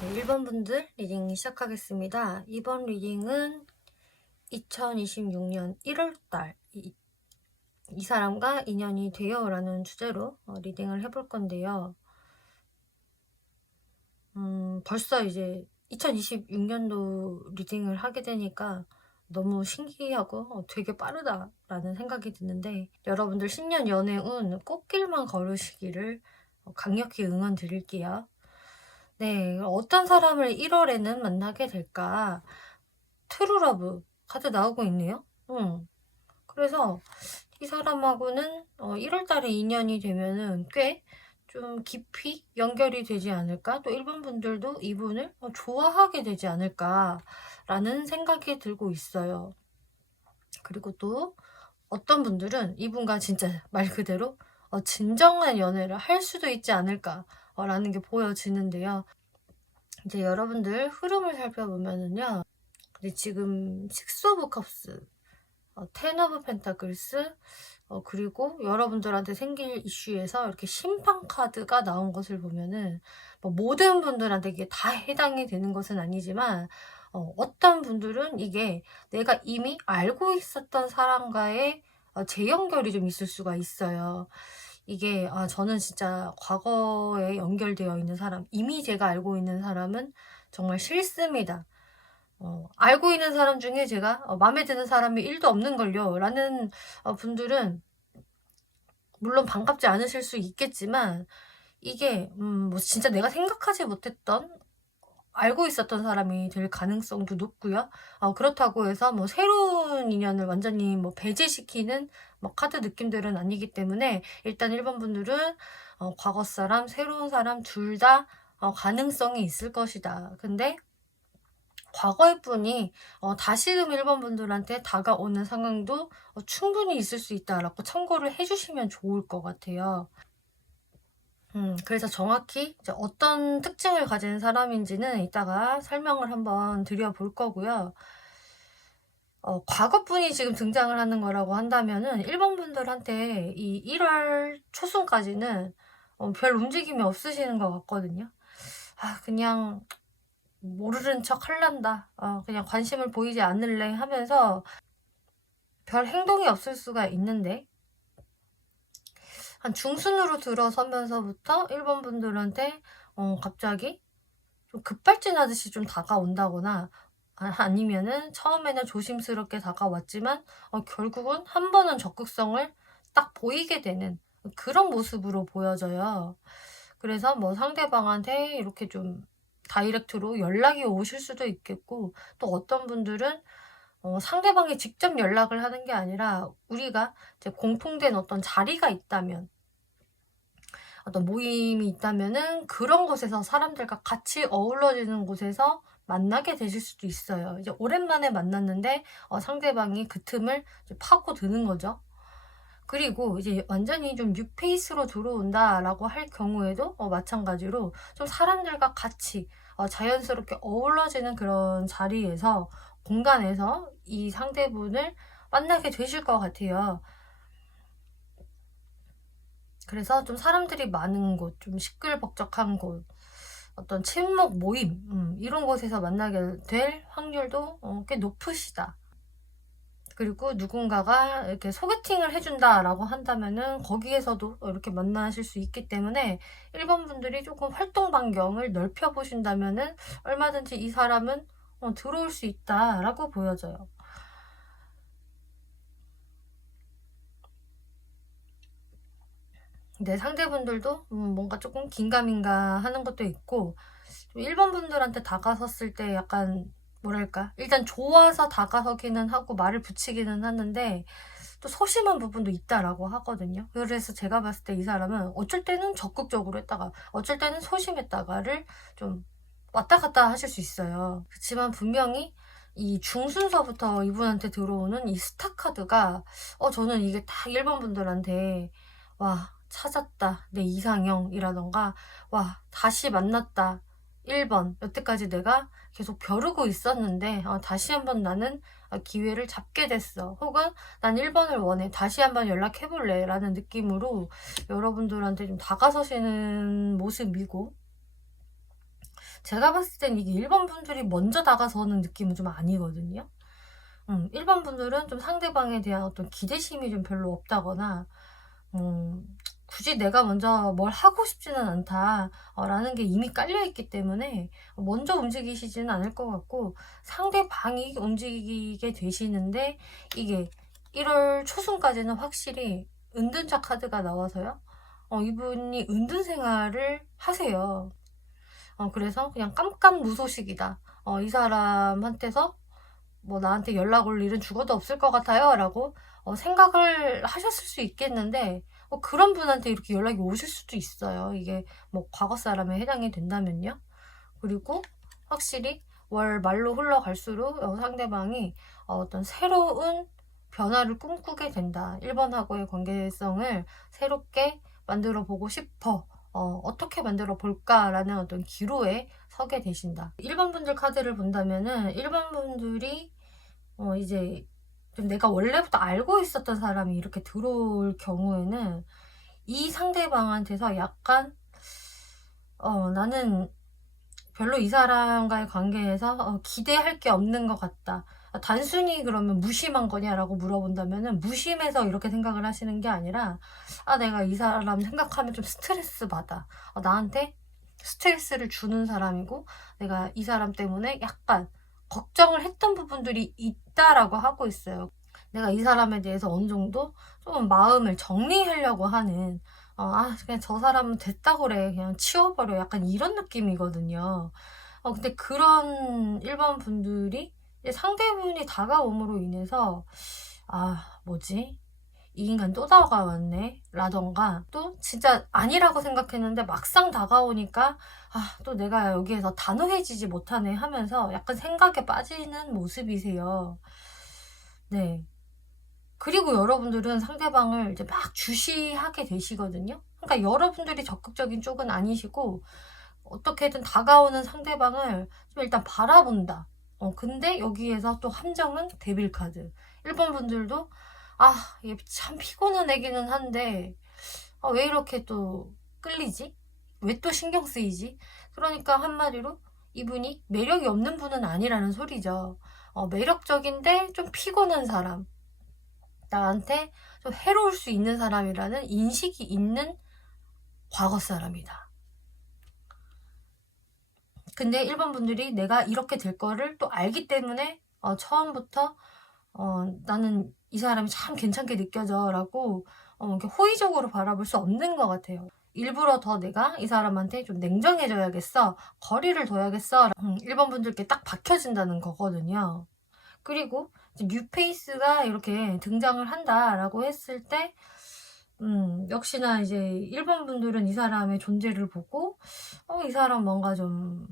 네, 1번 분들 리딩 시작하겠습니다. 이번 리딩은 2026년 1월달 이 사람과 인연이 돼요 라는 주제로 리딩을 해볼 건데요. 벌써 이제 2026년도 리딩을 하게 되니까 너무 신기하고 되게 빠르다라는 생각이 드는데, 여러분들 신년 연애운 꽃길만 걸으시기를 강력히 응원 드릴게요. 네, 어떤 사람을 1월에는 만나게 될까? 트루러브 카드 나오고 있네요. 그래서 이 사람하고는 1월 달에 인연이 되면은 꽤 좀 깊이 연결이 되지 않을까? 또 일본 분들도 이분을 좋아하게 되지 않을까라는 생각이 들고 있어요. 그리고 또 어떤 분들은 이분과 진짜 말 그대로 진정한 연애를 할 수도 있지 않을까라는 게 보여지는데요. 이제 여러분들 흐름을 살펴보면은요. 근데 지금 식스 오브 컵스, 텐 오브 펜타클스, 그리고 여러분들한테 생길 이슈에서 이렇게 심판 카드가 나온 것을 보면은 뭐 모든 분들한테 이게 다 해당이 되는 것은 아니지만 어떤 분들은 이게 내가 이미 알고 있었던 사람과의 재연결이 좀 있을 수가 있어요. 이게 저는 진짜 과거에 연결되어 있는 사람, 이미 제가 알고 있는 사람은 정말 싫습니다. 알고 있는 사람 중에 제가 마음에 드는 사람이 1도 없는걸요 라는 분들은 물론 반갑지 않으실 수 있겠지만, 이게 뭐 진짜 내가 생각하지 못했던 알고 있었던 사람이 될 가능성도 높고요. 그렇다고 해서 뭐 새로운 인연을 완전히 뭐 배제시키는 뭐 카드 느낌들은 아니기 때문에, 일단 1번 분들은 과거 사람, 새로운 사람 둘 다 가능성이 있을 것이다. 근데 과거의 분이 다시금 1번 분들한테 다가오는 상황도 충분히 있을 수 있다라고 참고를 해주시면 좋을 것 같아요. 그래서 정확히 이제 어떤 특징을 가진 사람인지는 이따가 설명을 한번 드려볼 거고요. 과거분이 지금 등장을 하는 거라고 한다면은 1번 분들한테 이 1월 초순까지는 별 움직임이 없으시는 것 같거든요. 그냥 모르는 척 할란다. 그냥 관심을 보이지 않을래 하면서 별 행동이 없을 수가 있는데, 한 중순으로 들어서면서부터 1번 분들한테 갑자기 좀 급발진하듯이 좀 다가온다거나, 아니면은 처음에는 조심스럽게 다가왔지만 결국은 한 번은 적극성을 딱 보이게 되는 그런 모습으로 보여져요. 그래서 뭐 상대방한테 이렇게 좀 다이렉트로 연락이 오실 수도 있겠고, 또 어떤 분들은 상대방이 직접 연락을 하는 게 아니라 우리가 이제 공통된 어떤 자리가 있다면, 어떤 모임이 있다면은 그런 곳에서 사람들과 같이 어우러지는 곳에서 만나게 되실 수도 있어요. 이제 오랜만에 만났는데 상대방이 그 틈을 이제 파고드는 거죠. 그리고 이제 완전히 좀 뉴페이스로 들어온다라고 할 경우에도 마찬가지로 좀 사람들과 같이 자연스럽게 어우러지는 그런 자리에서, 공간에서 이 상대분을 만나게 되실 것 같아요. 그래서 좀 사람들이 많은 곳, 좀 시끌벅적한 곳, 어떤 친목 모임, 이런 곳에서 만나게 될 확률도 꽤 높으시다. 그리고 누군가가 이렇게 소개팅을 해준다라고 한다면은 거기에서도 이렇게 만나실 수 있기 때문에 1번 분들이 조금 활동 반경을 넓혀 보신다면은 얼마든지 이 사람은 들어올 수 있다라고 보여져요. 근데 상대분들도 뭔가 조금 긴가민가 하는 것도 있고, 1번 분들한테 다가섰을 때 약간 뭐랄까, 일단 좋아서 다가서기는 하고 말을 붙이기는 하는데 또 소심한 부분도 있다라고 하거든요. 그래서 제가 봤을 때 이 사람은 어쩔 때는 적극적으로 했다가 어쩔 때는 소심했다가를 좀 왔다 갔다 하실 수 있어요. 그렇지만 분명히 이 중순서부터 이분한테 들어오는 이 스타 카드가 저는 이게 딱 1번 분들한테 와, 찾았다 내 이상형이라던가, 와, 다시 만났다 1번, 여태까지 내가 계속 벼르고 있었는데 다시 한번 나는 기회를 잡게 됐어, 혹은 난 1번을 원해, 다시 한번 연락해볼래 라는 느낌으로 여러분들한테 좀 다가서시는 모습이고, 제가 봤을 땐 이게 일반 분들이 먼저 다가서는 느낌은 좀 아니거든요. 일반 분들은 좀 상대방에 대한 어떤 기대심이 좀 별로 없다거나, 굳이 내가 먼저 뭘 하고 싶지는 않다, 라는 게 이미 깔려있기 때문에 먼저 움직이시지는 않을 것 같고, 상대방이 움직이게 되시는데, 이게 1월 초순까지는 확실히 은둔자 카드가 나와서요. 이분이 은둔 생활을 하세요. 그래서 그냥 깜깜무소식이다. 이 사람한테서 뭐 나한테 연락 올 일은 죽어도 없을 것 같아요 라고 생각을 하셨을 수 있겠는데, 그런 분한테 이렇게 연락이 오실 수도 있어요. 이게 뭐 과거 사람에 해당이 된다면요. 그리고 확실히 월 말로 흘러갈수록 상대방이 어떤 새로운 변화를 꿈꾸게 된다. 1번하고의 관계성을 새롭게 만들어 보고 싶어. 어떻게 만들어 볼까라는 어떤 기로에 서게 되신다. 1번 분들 카드를 본다면은 1번 분들이 이제 좀 내가 원래부터 알고 있었던 사람이 이렇게 들어올 경우에는 이 상대방한테서 약간 나는 별로 이 사람과의 관계에서 기대할 게 없는 것 같다. 단순히 그러면 무심한 거냐라고 물어본다면은 무심해서 이렇게 생각을 하시는 게 아니라, 내가 이 사람 생각하면 좀 스트레스 받아. 나한테 스트레스를 주는 사람이고 내가 이 사람 때문에 약간 걱정을 했던 부분들이 있다라고 하고 있어요. 내가 이 사람에 대해서 어느 정도 좀 마음을 정리하려고 하는, 그냥 저 사람은 됐다 그래. 그냥 치워버려. 약간 이런 느낌이거든요. 근데 그런 일반 분들이 상대분이 다가옴으로 인해서, 뭐지? 이 인간 또 다가왔네? 라던가, 또 진짜 아니라고 생각했는데 막상 다가오니까, 또 내가 여기에서 단호해지지 못하네 하면서 약간 생각에 빠지는 모습이세요. 네. 그리고 여러분들은 상대방을 이제 막 주시하게 되시거든요. 그러니까 여러분들이 적극적인 쪽은 아니시고, 어떻게든 다가오는 상대방을 좀 일단 바라본다. 근데 여기에서 또 함정은 데빌 카드. 1번 분들도, 얘 참 피곤한 애기는 한데, 왜 이렇게 또 끌리지? 왜 또 신경 쓰이지? 그러니까 한마디로 이분이 매력이 없는 분은 아니라는 소리죠. 매력적인데 좀 피곤한 사람. 나한테 좀 해로울 수 있는 사람이라는 인식이 있는 과거 사람이다. 근데 1번 분들이 내가 이렇게 될 거를 또 알기 때문에 처음부터 나는 이 사람이 참 괜찮게 느껴져 라고 이렇게 호의적으로 바라볼 수 없는 것 같아요. 일부러 더 내가 이 사람한테 좀 냉정해져야겠어, 거리를 둬야겠어, 1번 분들께 딱 박혀진다는 거거든요. 그리고 뉴페이스가 이렇게 등장을 한다라고 했을 때, 역시나 이제 1번 분들은 이 사람의 존재를 보고, 이 사람 뭔가 좀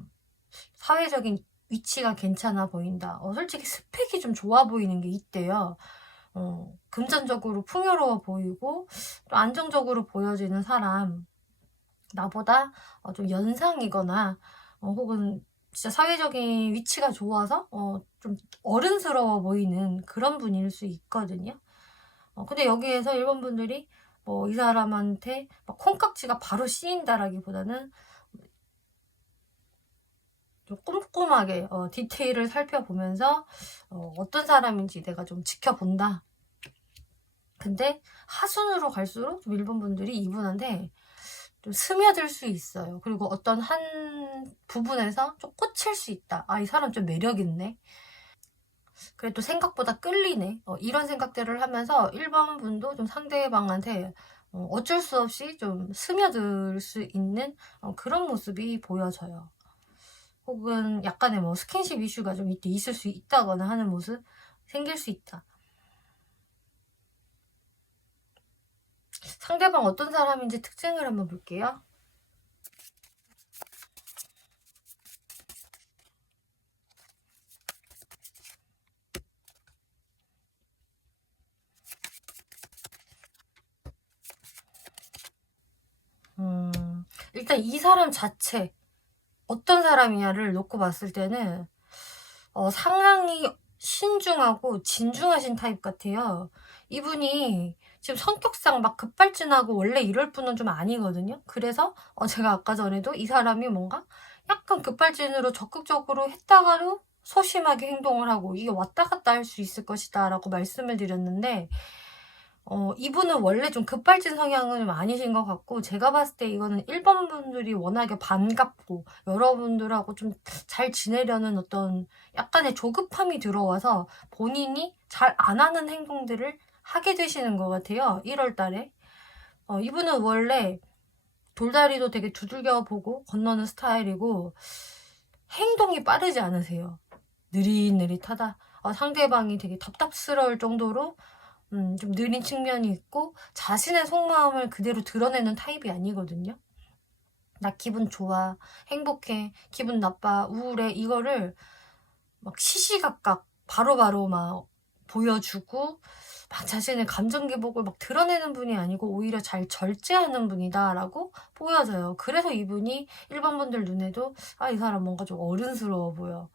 사회적인 위치가 괜찮아 보인다. 솔직히 스펙이 좀 좋아 보이는 게 있대요. 금전적으로 풍요로워 보이고, 또 안정적으로 보여지는 사람. 나보다 좀 연상이거나, 혹은 진짜 사회적인 위치가 좋아서 좀 어른스러워 보이는 그런 분일 수 있거든요. 근데 여기에서 1번 분들이 뭐 이 사람한테 막 콩깍지가 바로 씌인다라기보다는 좀 꼼꼼하게 디테일을 살펴보면서 어떤 사람인지 내가 좀 지켜본다. 근데 하순으로 갈수록 좀 1번 분들이 이분한테 좀 스며들 수 있어요. 그리고 어떤 한 부분에서 좀 꽂힐 수 있다. 이 사람 좀 매력 있네. 그래 또 생각보다 끌리네. 이런 생각들을 하면서 1번 분도 좀 상대방한테 어쩔 수 없이 좀 스며들 수 있는 그런 모습이 보여져요. 혹은 약간의 뭐 스킨십 이슈가 좀 이때 있을 수 있다거나 하는 모습 생길 수 있다. 상대방 어떤 사람인지 특징을 한번 볼게요. 일단 이 사람 자체 어떤 사람이냐를 놓고 봤을 때는 상당히 신중하고 진중하신 타입 같아요. 이분이 지금 성격상 막 급발진하고 원래 이럴 분은 좀 아니거든요. 그래서 제가 아까 전에도 이 사람이 뭔가 약간 급발진으로 적극적으로 했다가도 소심하게 행동을 하고 이게 왔다 갔다 할 수 있을 것이다 라고 말씀을 드렸는데 이분은 원래 좀 급발진 성향은 좀 아니신 것 같고, 제가 봤을 때 이거는 1번 분들이 워낙에 반갑고 여러분들하고 좀 잘 지내려는 어떤 약간의 조급함이 들어와서 본인이 잘 안 하는 행동들을 하게 되시는 것 같아요. 1월 달에. 이분은 원래 돌다리도 되게 두들겨 보고 건너는 스타일이고 행동이 빠르지 않으세요. 느릿느릿하다. 상대방이 되게 답답스러울 정도로 좀 느린 측면이 있고 자신의 속마음을 그대로 드러내는 타입이 아니거든요. 나 기분 좋아, 행복해, 기분 나빠, 우울해 이거를 막 시시각각 바로바로 막 보여주고 막 자신의 감정 기복을 막 드러내는 분이 아니고 오히려 잘 절제하는 분이다라고 보여져요. 그래서 이분이 일반 분들 눈에도 이 사람 뭔가 좀 어른스러워 보여.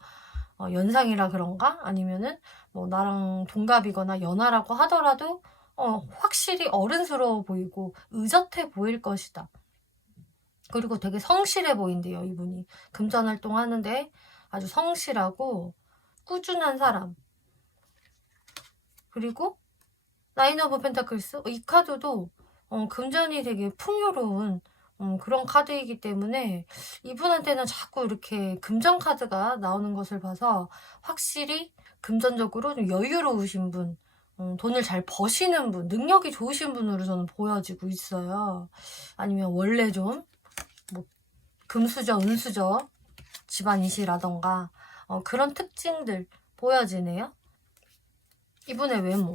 연상이라 그런가? 아니면은 뭐 나랑 동갑이거나 연하라고 하더라도 확실히 어른스러워 보이고 의젓해 보일 것이다. 그리고 되게 성실해 보인대요, 이분이. 금전 활동하는데 아주 성실하고 꾸준한 사람. 그리고 나인 오브 펜타클스 이 카드도 금전이 되게 풍요로운 그런 카드이기 때문에 이분한테는 자꾸 이렇게 금전 카드가 나오는 것을 봐서 확실히 금전적으로 좀 여유로우신 분, 돈을 잘 버시는 분, 능력이 좋으신 분으로 저는 보여지고 있어요. 아니면 원래 좀 뭐 금수저, 은수저 집안이시라던가 그런 특징들 보여지네요. 이분의 외모.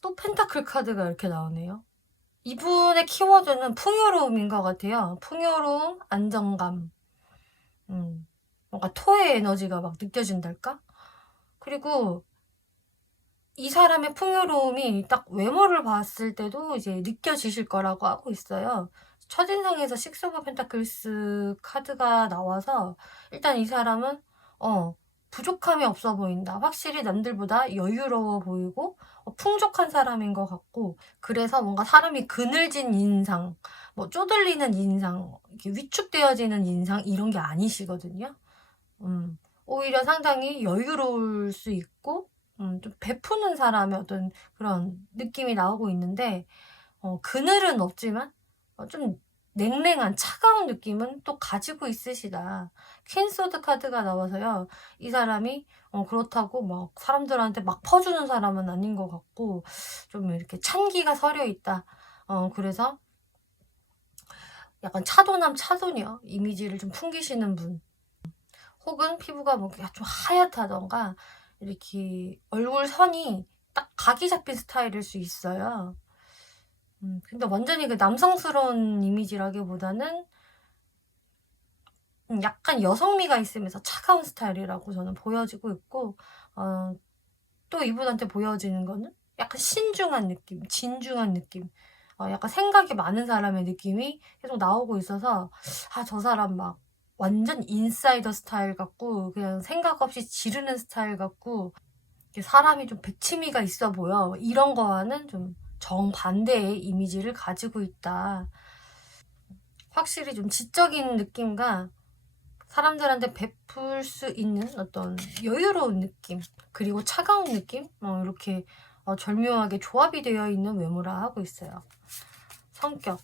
또 펜타클 카드가 이렇게 나오네요. 이분의 키워드는 풍요로움인 것 같아요. 풍요로움, 안정감. 뭔가 토의 에너지가 막 느껴진달까? 그리고 이 사람의 풍요로움이 딱 외모를 봤을 때도 이제 느껴지실 거라고 하고 있어요. 첫인상에서 식스 오브 펜타클스 카드가 나와서 일단 이 사람은 부족함이 없어 보인다. 확실히 남들보다 여유로워 보이고 풍족한 사람인 것 같고, 그래서 뭔가 사람이 그늘진 인상, 뭐 쪼들리는 인상, 이렇게 위축되어지는 인상 이런 게 아니시거든요. 오히려 상당히 여유로울 수 있고 좀 베푸는 사람의 어떤 그런 느낌이 나오고 있는데 그늘은 없지만 좀 냉랭한 차가운 느낌은 또 가지고 있으시다. 퀸소드 카드가 나와서요. 이 사람이 그렇다고 막 사람들한테 막 퍼주는 사람은 아닌 것 같고 좀 이렇게 찬기가 서려 있다. 그래서 약간 차도남 차도녀 이미지를 좀 풍기시는 분. 혹은 피부가 뭐 좀 하얗다던가 이렇게 얼굴 선이 딱 각이 잡힌 스타일일 수 있어요. 근데 완전히 그 남성스러운 이미지라기보다는 약간 여성미가 있으면서 차가운 스타일이라고 저는 보여지고 있고, 또 이분한테 보여지는 거는 약간 신중한 느낌, 진중한 느낌, 약간 생각이 많은 사람의 느낌이 계속 나오고 있어서 저 사람 막 완전 인사이더 스타일 같고 그냥 생각 없이 지르는 스타일 같고 사람이 좀 백치미가 있어 보여. 이런 거와는 좀 정반대의 이미지를 가지고 있다. 확실히 좀 지적인 느낌과 사람들한테 베풀 수 있는 어떤 여유로운 느낌, 그리고 차가운 느낌, 이렇게 절묘하게 조합이 되어 있는 외모라 하고 있어요. 성격.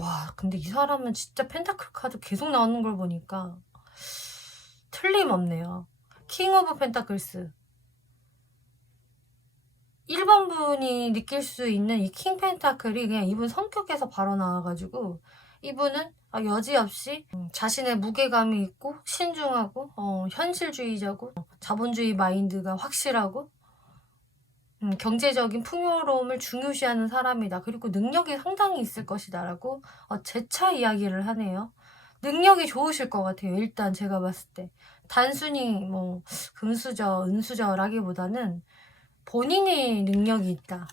와, 근데 이 사람은 진짜 펜타클 카드 계속 나오는 걸 보니까 틀림없네요. 킹 오브 펜타클스. 1번 분이 느낄 수 있는 이 킹 펜타클이 그냥 이분 성격에서 바로 나와가지고 이분은 여지없이 자신의 무게감이 있고 신중하고 현실주의자고 자본주의 마인드가 확실하고 경제적인 풍요로움을 중요시하는 사람이다. 그리고 능력이 상당히 있을 것이다 라고 재차 이야기를 하네요. 능력이 좋으실 것 같아요. 일단 제가 봤을 때 단순히 뭐 금수저, 은수저라기보다는 본인이 능력이 있다.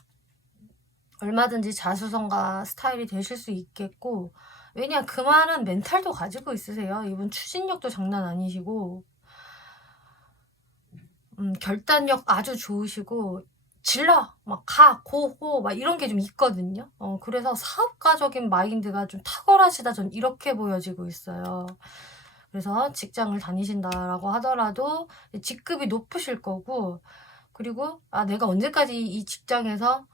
얼마든지 자수성가 스타일이 되실 수 있겠고, 왜냐, 그만한 멘탈도 가지고 있으세요. 이분 추진력도 장난 아니시고, 결단력 아주 좋으시고, 질러! 막 가! 고고! 막 이런 게 좀 있거든요. 그래서 사업가적인 마인드가 좀 탁월하시다, 전 이렇게 보여지고 있어요. 그래서 직장을 다니신다라고 하더라도 직급이 높으실 거고, 그리고 내가 언제까지 이 직장에서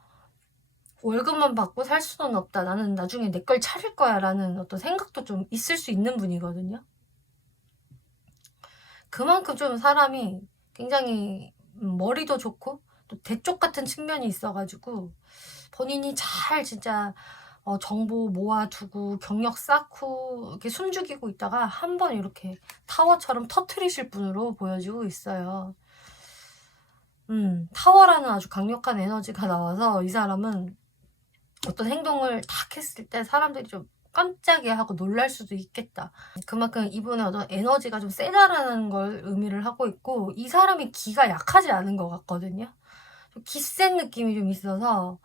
월급만 받고 살 수는 없다. 나는 나중에 내 걸 차릴 거야. 라는 어떤 생각도 좀 있을 수 있는 분이거든요. 그만큼 좀 사람이 굉장히 머리도 좋고 또 대쪽 같은 측면이 있어가지고 본인이 잘 진짜 정보 모아두고 경력 쌓고 이렇게 숨죽이고 있다가 한번 이렇게 타워처럼 터트리실 분으로 보여지고 있어요. 타워라는 아주 강력한 에너지가 나와서 이 사람은 어떤 행동을 탁 했을 때 사람들이 좀 깜짝이야 하고 놀랄 수도 있겠다. 그만큼 이분의 어떤 에너지가 좀 세다라는 걸 의미를 하고 있고, 이 사람이 기가 약하지 않은 것 같거든요. 좀 기센 느낌이 좀 있어서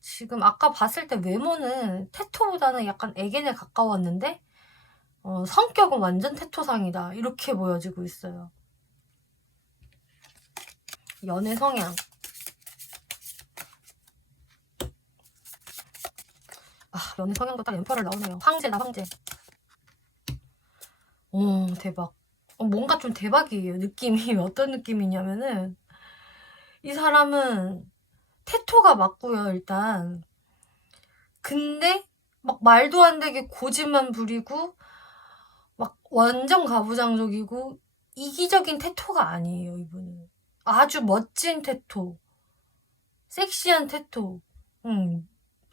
지금 아까 봤을 때 외모는 테토보다는 약간 애견에 가까웠는데 성격은 완전 테토상이다. 이렇게 보여지고 있어요. 연애 성향. 연애 성향도 딱 엠퍼를 나오네요. 황제다, 황제. 대박. 뭔가 좀 대박이에요. 느낌이 어떤 느낌이냐면은 이 사람은 테토가 맞고요, 일단. 근데 막 말도 안 되게 고집만 부리고 막 완전 가부장적이고 이기적인 테토가 아니에요, 이분은. 아주 멋진 테토. 섹시한 테토.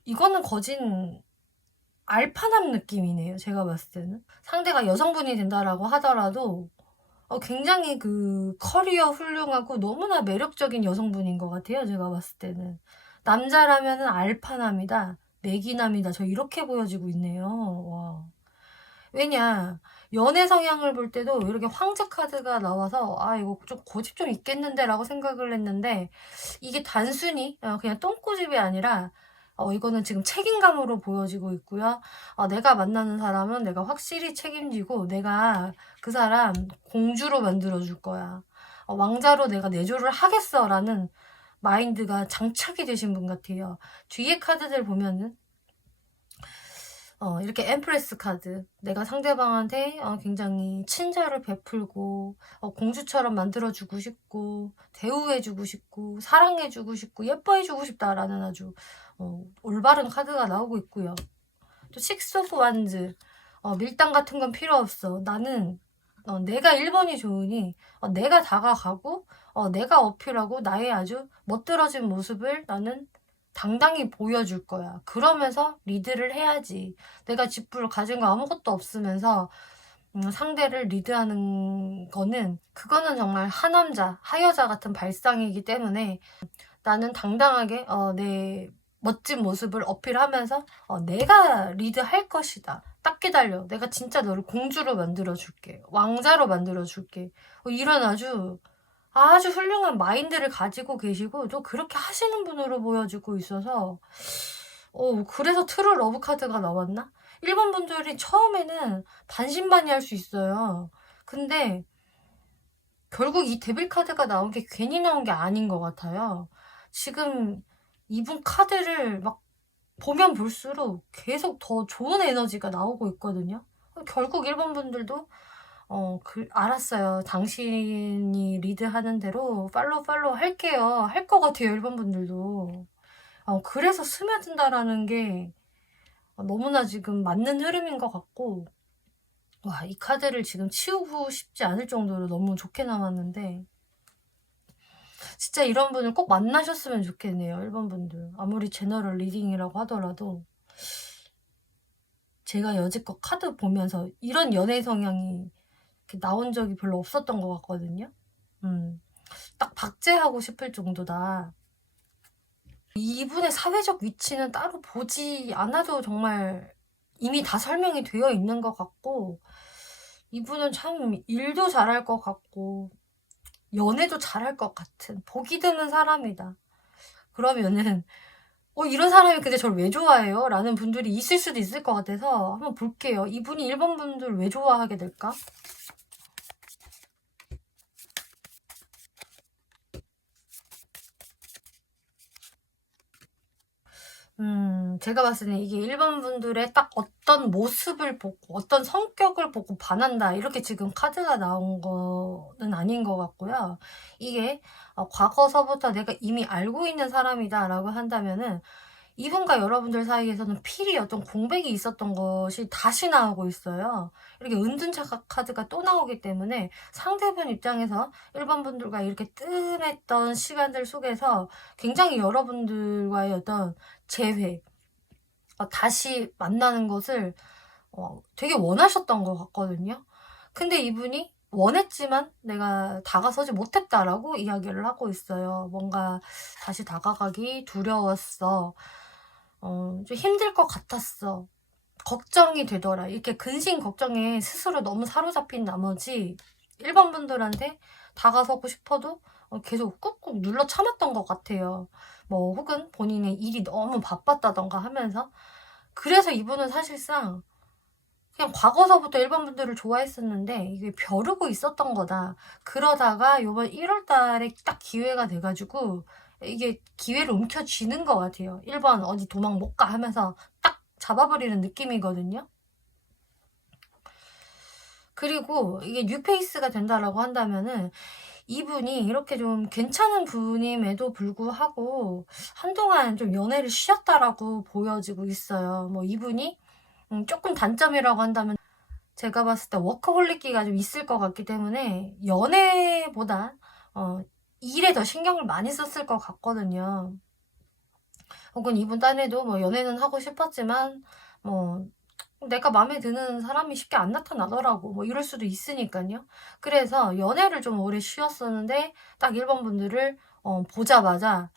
이거는 거진 알파남 느낌이네요, 제가 봤을 때는. 상대가 여성분이 된다라고 하더라도 굉장히 그 커리어 훌륭하고 너무나 매력적인 여성분인 것 같아요. 제가 봤을 때는. 남자라면은 알파남이다. 매기남이다. 저 이렇게 보여지고 있네요. 와. 왜냐, 연애 성향을 볼 때도 이렇게 황제 카드가 나와서 이거 좀 고집 좀 있겠는데 라고 생각을 했는데, 이게 단순히 그냥 똥고집이 아니라 이거는 지금 책임감으로 보여지고 있고요. 내가 만나는 사람은 내가 확실히 책임지고 내가 그 사람 공주로 만들어줄 거야. 왕자로 내가 내조를 하겠어 라는 마인드가 장착이 되신 분 같아요. 뒤에 카드들 보면은 이렇게 엠프레스 카드. 내가 상대방한테 굉장히 친절을 베풀고 공주처럼 만들어주고 싶고 대우해주고 싶고 사랑해주고 싶고 예뻐해주고 싶다라는 아주 올바른 카드가 나오고 있고요. 또 식스 오브 완즈. 밀당 같은 건 필요 없어. 나는 내가 1번이 좋으니 내가 다가가고 내가 어필하고 나의 아주 멋들어진 모습을 나는 당당히 보여줄 거야. 그러면서 리드를 해야지. 내가 쥐뿔 가진 거 아무것도 없으면서 상대를 리드하는 거는 그거는 정말 하남자, 하여자 같은 발상이기 때문에 나는 당당하게 내 멋진 모습을 어필하면서 내가 리드할 것이다. 딱 기다려. 내가 진짜 너를 공주로 만들어줄게. 왕자로 만들어줄게. 이런 아주 훌륭한 마인드를 가지고 계시고 또 그렇게 하시는 분으로 보여지고 있어서 그래서 트루 러브 카드가 나왔나? 일본 분들이 처음에는 반신반의할 수 있어요. 근데 결국 이 데빌 카드가 나온 게 괜히 나온 게 아닌 것 같아요. 지금 이분 카드를 막 보면 볼수록 계속 더 좋은 에너지가 나오고 있거든요. 결국 일본 분들도 알았어요. 당신이 리드하는 대로 팔로우 할게요. 할 것 같아요, 일본 분들도. 그래서 스며든다라는 게 너무나 지금 맞는 흐름인 것 같고, 와, 이 카드를 지금 치우고 싶지 않을 정도로 너무 좋게 나왔는데, 진짜 이런 분을 꼭 만나셨으면 좋겠네요, 일본 분들. 아무리 제너럴 리딩이라고 하더라도. 제가 여지껏 카드 보면서 이런 연애 성향이 나온 적이 별로 없었던 것 같거든요. 딱 박제하고 싶을 정도다. 이분의 사회적 위치는 따로 보지 않아도 정말 이미 다 설명이 되어 있는 것 같고, 이분은 참 일도 잘할 것 같고 연애도 잘할 것 같은 보기 드문 사람이다. 그러면은 이런 사람이 근데 저를 왜 좋아해요? 라는 분들이 있을 수도 있을 것 같아서 한번 볼게요. 이분이 1번 분들 왜 좋아하게 될까? 제가 봤을 때 이게 1번 분들의 딱 어떤 모습을 보고 어떤 성격을 보고 반한다 이렇게 지금 카드가 나온 거는 아닌 것 같고요. 이게 과거서부터 내가 이미 알고 있는 사람이다 라고 한다면은 이분과 여러분들 사이에서는 필히 어떤 공백이 있었던 것이 다시 나오고 있어요. 이렇게 은둔자각 카드가 또 나오기 때문에 상대방 입장에서 1번 분들과 이렇게 뜸했던 시간들 속에서 굉장히 여러분들과의 어떤 재회, 다시 만나는 것을 되게 원하셨던 것 같거든요. 근데 이분이 원했지만 내가 다가서지 못했다라고 이야기를 하고 있어요. 뭔가 다시 다가가기 두려웠어. 좀 힘들 것 같았어. 걱정이 되더라. 이렇게 근심 걱정에 스스로 너무 사로잡힌 나머지 1번 분들한테 다가서고 싶어도 계속 꾹꾹 눌러 참았던 것 같아요. 뭐 혹은 본인의 일이 너무 바빴다던가 하면서 그래서 이분은 사실상 그냥 과거서부터 1번 분들을 좋아했었는데 이게 벼르고 있었던 거다. 그러다가 이번 1월 달에 딱 기회가 돼가지고 이게 기회를 움켜쥐는 것 같아요. 1번 어디 도망 못 가 하면서 딱 잡아버리는 느낌이거든요. 그리고 이게 뉴페이스가 된다라고 한다면은 이분이 이렇게 좀 괜찮은 분임에도 불구하고 한동안 좀 연애를 쉬었다라고 보여지고 있어요. 뭐 이분이 조금 단점이라고 한다면 제가 봤을 때 워커홀릭기가 좀 있을 것 같기 때문에 연애보다 일에 더 신경을 많이 썼을 것 같거든요. 혹은 이분 딴에도 뭐 연애는 하고 싶었지만 뭐 내가 마음에 드는 사람이 쉽게 안 나타나더라고 뭐 이럴 수도 있으니까요. 그래서 연애를 좀 오래 쉬었었는데 딱 1번 분들을 보자마자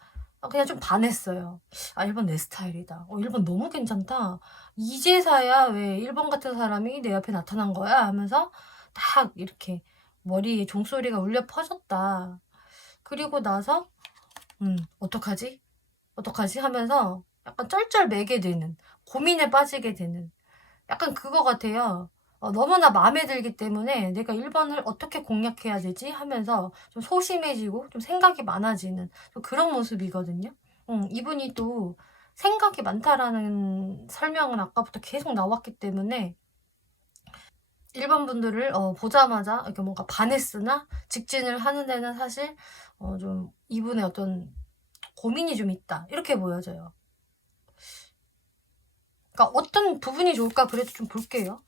그냥 좀 반했어요. 1번 내 스타일이다. 1번 너무 괜찮다. 이제서야 왜 1번 같은 사람이 내 앞에 나타난 거야 하면서 딱 이렇게 머리에 종소리가 울려 퍼졌다. 그리고 나서 어떡하지? 어떡하지? 하면서 약간 쩔쩔매게 되는, 고민에 빠지게 되는 약간 그거 같아요. 너무나 마음에 들기 때문에 내가 1번을 어떻게 공략해야 되지? 하면서 좀 소심해지고 좀 생각이 많아지는 좀 그런 모습이거든요. 이분이 또 생각이 많다라는 설명은 아까부터 계속 나왔기 때문에 1번 분들을 보자마자 이렇게 뭔가 반했으나 직진을 하는 데는 사실 좀 이분의 어떤 고민이 좀 있다. 이렇게 보여져요. 그러니까 어떤 부분이 좋을까 그래도 좀 볼게요.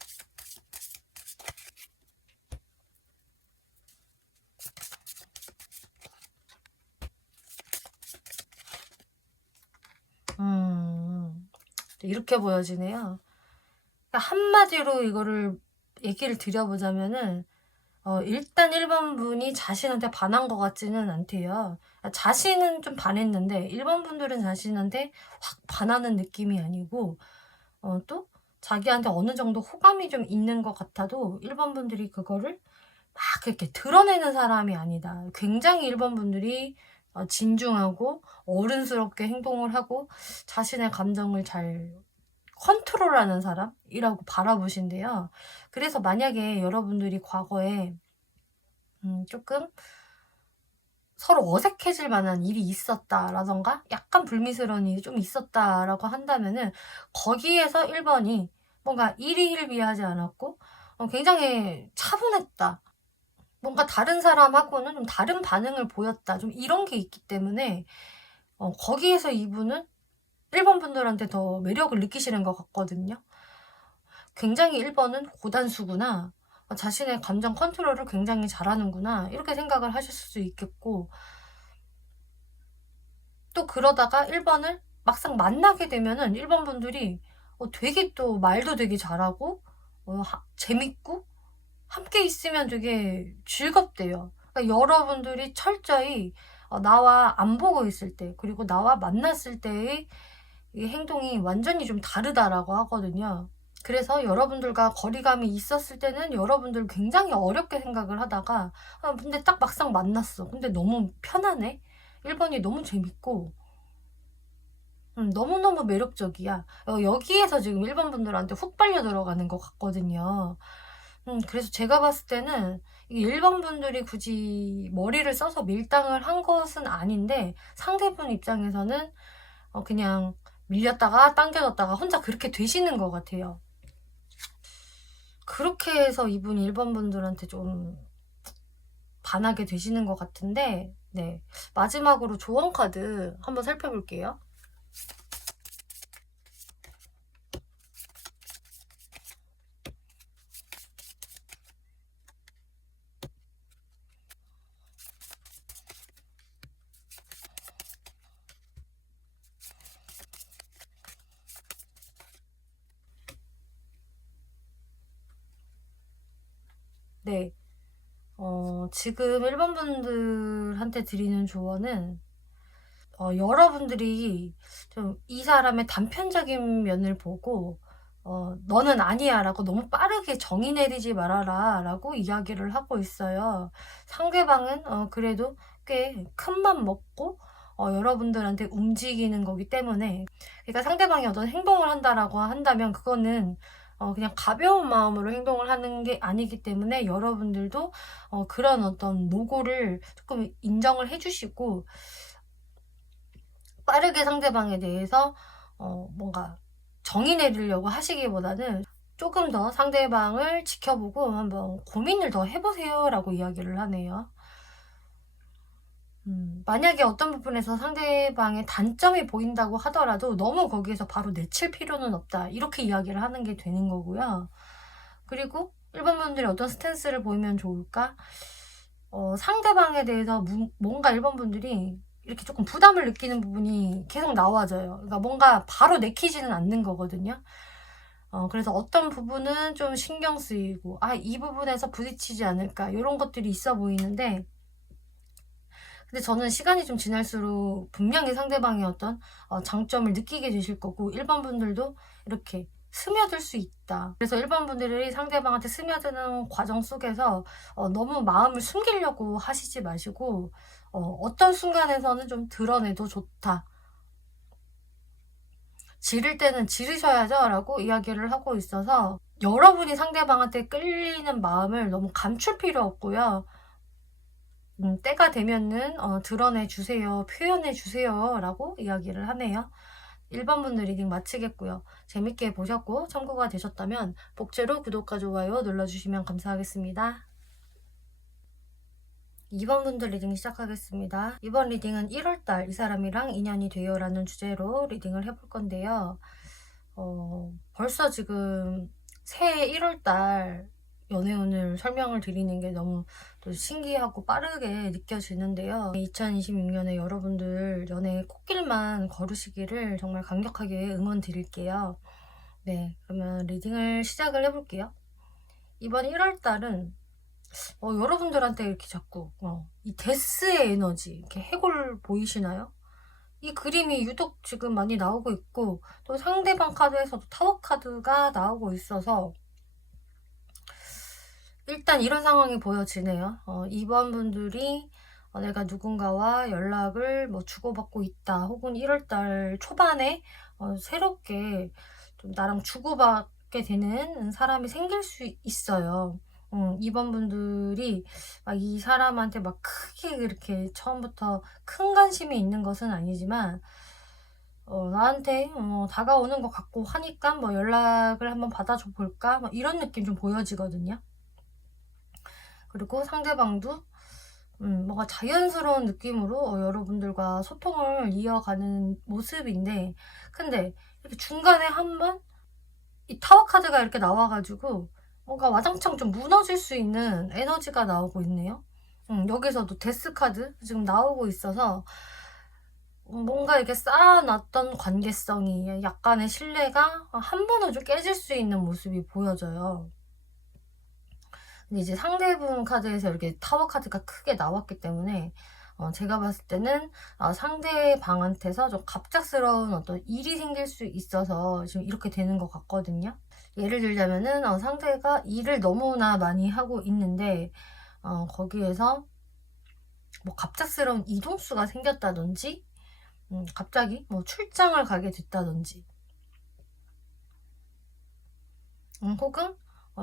이렇게 보여지네요. 그러니까 한마디로 이거를 얘기를 드려보자면은 일단 1번 분이 자신한테 반한 것 같지는 않대요. 자신은 좀 반했는데 1번 분들은 자신한테 확 반하는 느낌이 아니고 또 자기한테 어느 정도 호감이 좀 있는 것 같아도 1번 분들이 그거를 막 이렇게 드러내는 사람이 아니다. 굉장히 1번 분들이 진중하고 어른스럽게 행동을 하고 자신의 감정을 잘 컨트롤하는 사람이라고 바라보신대요. 그래서 만약에 여러분들이 과거에 조금 서로 어색해질 만한 일이 있었다라던가 약간 불미스러운 일이 좀 있었다라고 한다면은 거기에서 1번이 뭔가 일희일비하지 않았고 굉장히 차분했다. 뭔가 다른 사람하고는 좀 다른 반응을 보였다. 좀 이런 게 있기 때문에 거기에서 이분은 1번 분들한테 더 매력을 느끼시는 것 같거든요. 굉장히 1번은 고단수구나. 자신의 감정 컨트롤을 굉장히 잘하는구나. 이렇게 생각을 하실 수도 있겠고 또 그러다가 1번을 막상 만나게 되면은 1번 분들이 되게 또 말도 되게 잘하고 재밌고 함께 있으면 되게 즐겁대요. 그러니까 여러분들이 철저히 나와 안 보고 있을 때 그리고 나와 만났을 때의 이 행동이 완전히 좀 다르다라고 하거든요. 그래서 여러분들과 거리감이 있었을 때는 여러분들 굉장히 어렵게 생각을 하다가 근데 딱 막상 만났어. 근데 너무 편하네. 1번이 너무 재밌고 너무너무 매력적이야. 여기에서 지금 1번 분들한테 훅 빨려 들어가는 것 같거든요. 그래서 제가 봤을 때는 이게 1번 분들이 굳이 머리를 써서 밀당을 한 것은 아닌데 상대분 입장에서는 그냥 밀렸다가 당겨졌다가 혼자 그렇게 되시는 것 같아요. 그렇게 해서 이분이 1번 분들한테 좀 반하게 되시는 것 같은데, 네. 마지막으로 조언 카드 한번 살펴볼게요. 네. 지금 1번 분들한테 드리는 조언은, 여러분들이 좀 이 사람의 단편적인 면을 보고, 너는 아니야 라고 너무 빠르게 정의 내리지 말아라 라고 이야기를 하고 있어요. 상대방은 그래도 꽤 큰 맘 먹고 여러분들한테 움직이는 거기 때문에, 그러니까 상대방이 어떤 행동을 한다라고 한다면 그거는 그냥 가벼운 마음으로 행동을 하는 게 아니기 때문에 여러분들도 그런 어떤 노고를 조금 인정을 해주시고, 빠르게 상대방에 대해서 뭔가 정의 내리려고 하시기보다는 조금 더 상대방을 지켜보고 한번 고민을 더 해보세요 라고 이야기를 하네요. 만약에 어떤 부분에서 상대방의 단점이 보인다고 하더라도 너무 거기에서 바로 내칠 필요는 없다, 이렇게 이야기를 하는 게 되는 거고요. 그리고 1번 분들이 어떤 스탠스를 보이면 좋을까? 상대방에 대해서 뭔가 1번 분들이 이렇게 조금 부담을 느끼는 부분이 계속 나와져요. 그러니까 뭔가 바로 내키지는 않는 거거든요. 그래서 어떤 부분은 좀 신경 쓰이고, 이 부분에서 부딪히지 않을까, 이런 것들이 있어 보이는데, 근데 저는 시간이 좀 지날수록 분명히 상대방의 어떤 장점을 느끼게 되실 거고, 1번 분들도 이렇게 스며들 수 있다. 그래서 1번 분들이 상대방한테 스며드는 과정 속에서 너무 마음을 숨기려고 하시지 마시고, 어떤 순간에서는 좀 드러내도 좋다. 지를 때는 지르셔야죠 라고 이야기를 하고 있어서, 여러분이 상대방한테 끌리는 마음을 너무 감출 필요 없고요. 때가 되면은 드러내주세요, 표현해주세요 라고 이야기를 하네요. 1번 분들 리딩 마치겠고요. 재밌게 보셨고 참고가 되셨다면 복제로 구독과 좋아요 눌러주시면 감사하겠습니다. 2번 분들 리딩 시작하겠습니다. 이번 리딩은 1월달 이 사람이랑 인연이 돼요 라는 주제로 리딩을 해볼 건데요. 벌써 지금 새해 1월달 연애운을 설명을 드리는 게 너무 또 신기하고 빠르게 느껴지는데요. 2026년에 여러분들 연애 꽃길만 걸으시기를 정말 강력하게 응원 드릴게요. 네, 그러면 리딩을 시작을 해볼게요. 이번 1월달은 여러분들한테 이렇게 자꾸 이 데스의 에너지, 이렇게 해골 보이시나요? 이 그림이 유독 지금 많이 나오고 있고, 또 상대방 카드에서도 타워 카드가 나오고 있어서 일단 이런 상황이 보여지네요. 이번 분들이 내가 누군가와 연락을 뭐 주고받고 있다, 혹은 1월달 초반에 새롭게 좀 나랑 주고받게 되는 사람이 생길 수 있어요. 이번 분들이 막 이 사람한테 막 크게 이렇게 처음부터 큰 관심이 있는 것은 아니지만, 나한테 다가오는 것 같고 하니까 뭐 연락을 한번 받아줘 볼까, 뭐 이런 느낌 좀 보여지거든요. 그리고 상대방도 뭔가 자연스러운 느낌으로 여러분들과 소통을 이어가는 모습인데, 근데 이렇게 중간에 한번 이 타워 카드가 이렇게 나와가지고 뭔가 와장창 좀 무너질 수 있는 에너지가 나오고 있네요. 여기서도 데스 카드 지금 나오고 있어서 뭔가 이렇게 쌓아놨던 관계성이, 약간의 신뢰가 한 번에 좀 깨질 수 있는 모습이 보여져요. 근데 이제 상대분 카드에서 이렇게 타워 카드가 크게 나왔기 때문에 제가 봤을 때는 상대방한테서 좀 갑작스러운 어떤 일이 생길 수 있어서 지금 이렇게 되는 것 같거든요. 예를 들자면은 상대가 일을 너무나 많이 하고 있는데 거기에서 뭐 갑작스러운 이동수가 생겼다든지, 갑자기 뭐 출장을 가게 됐다든지, 혹은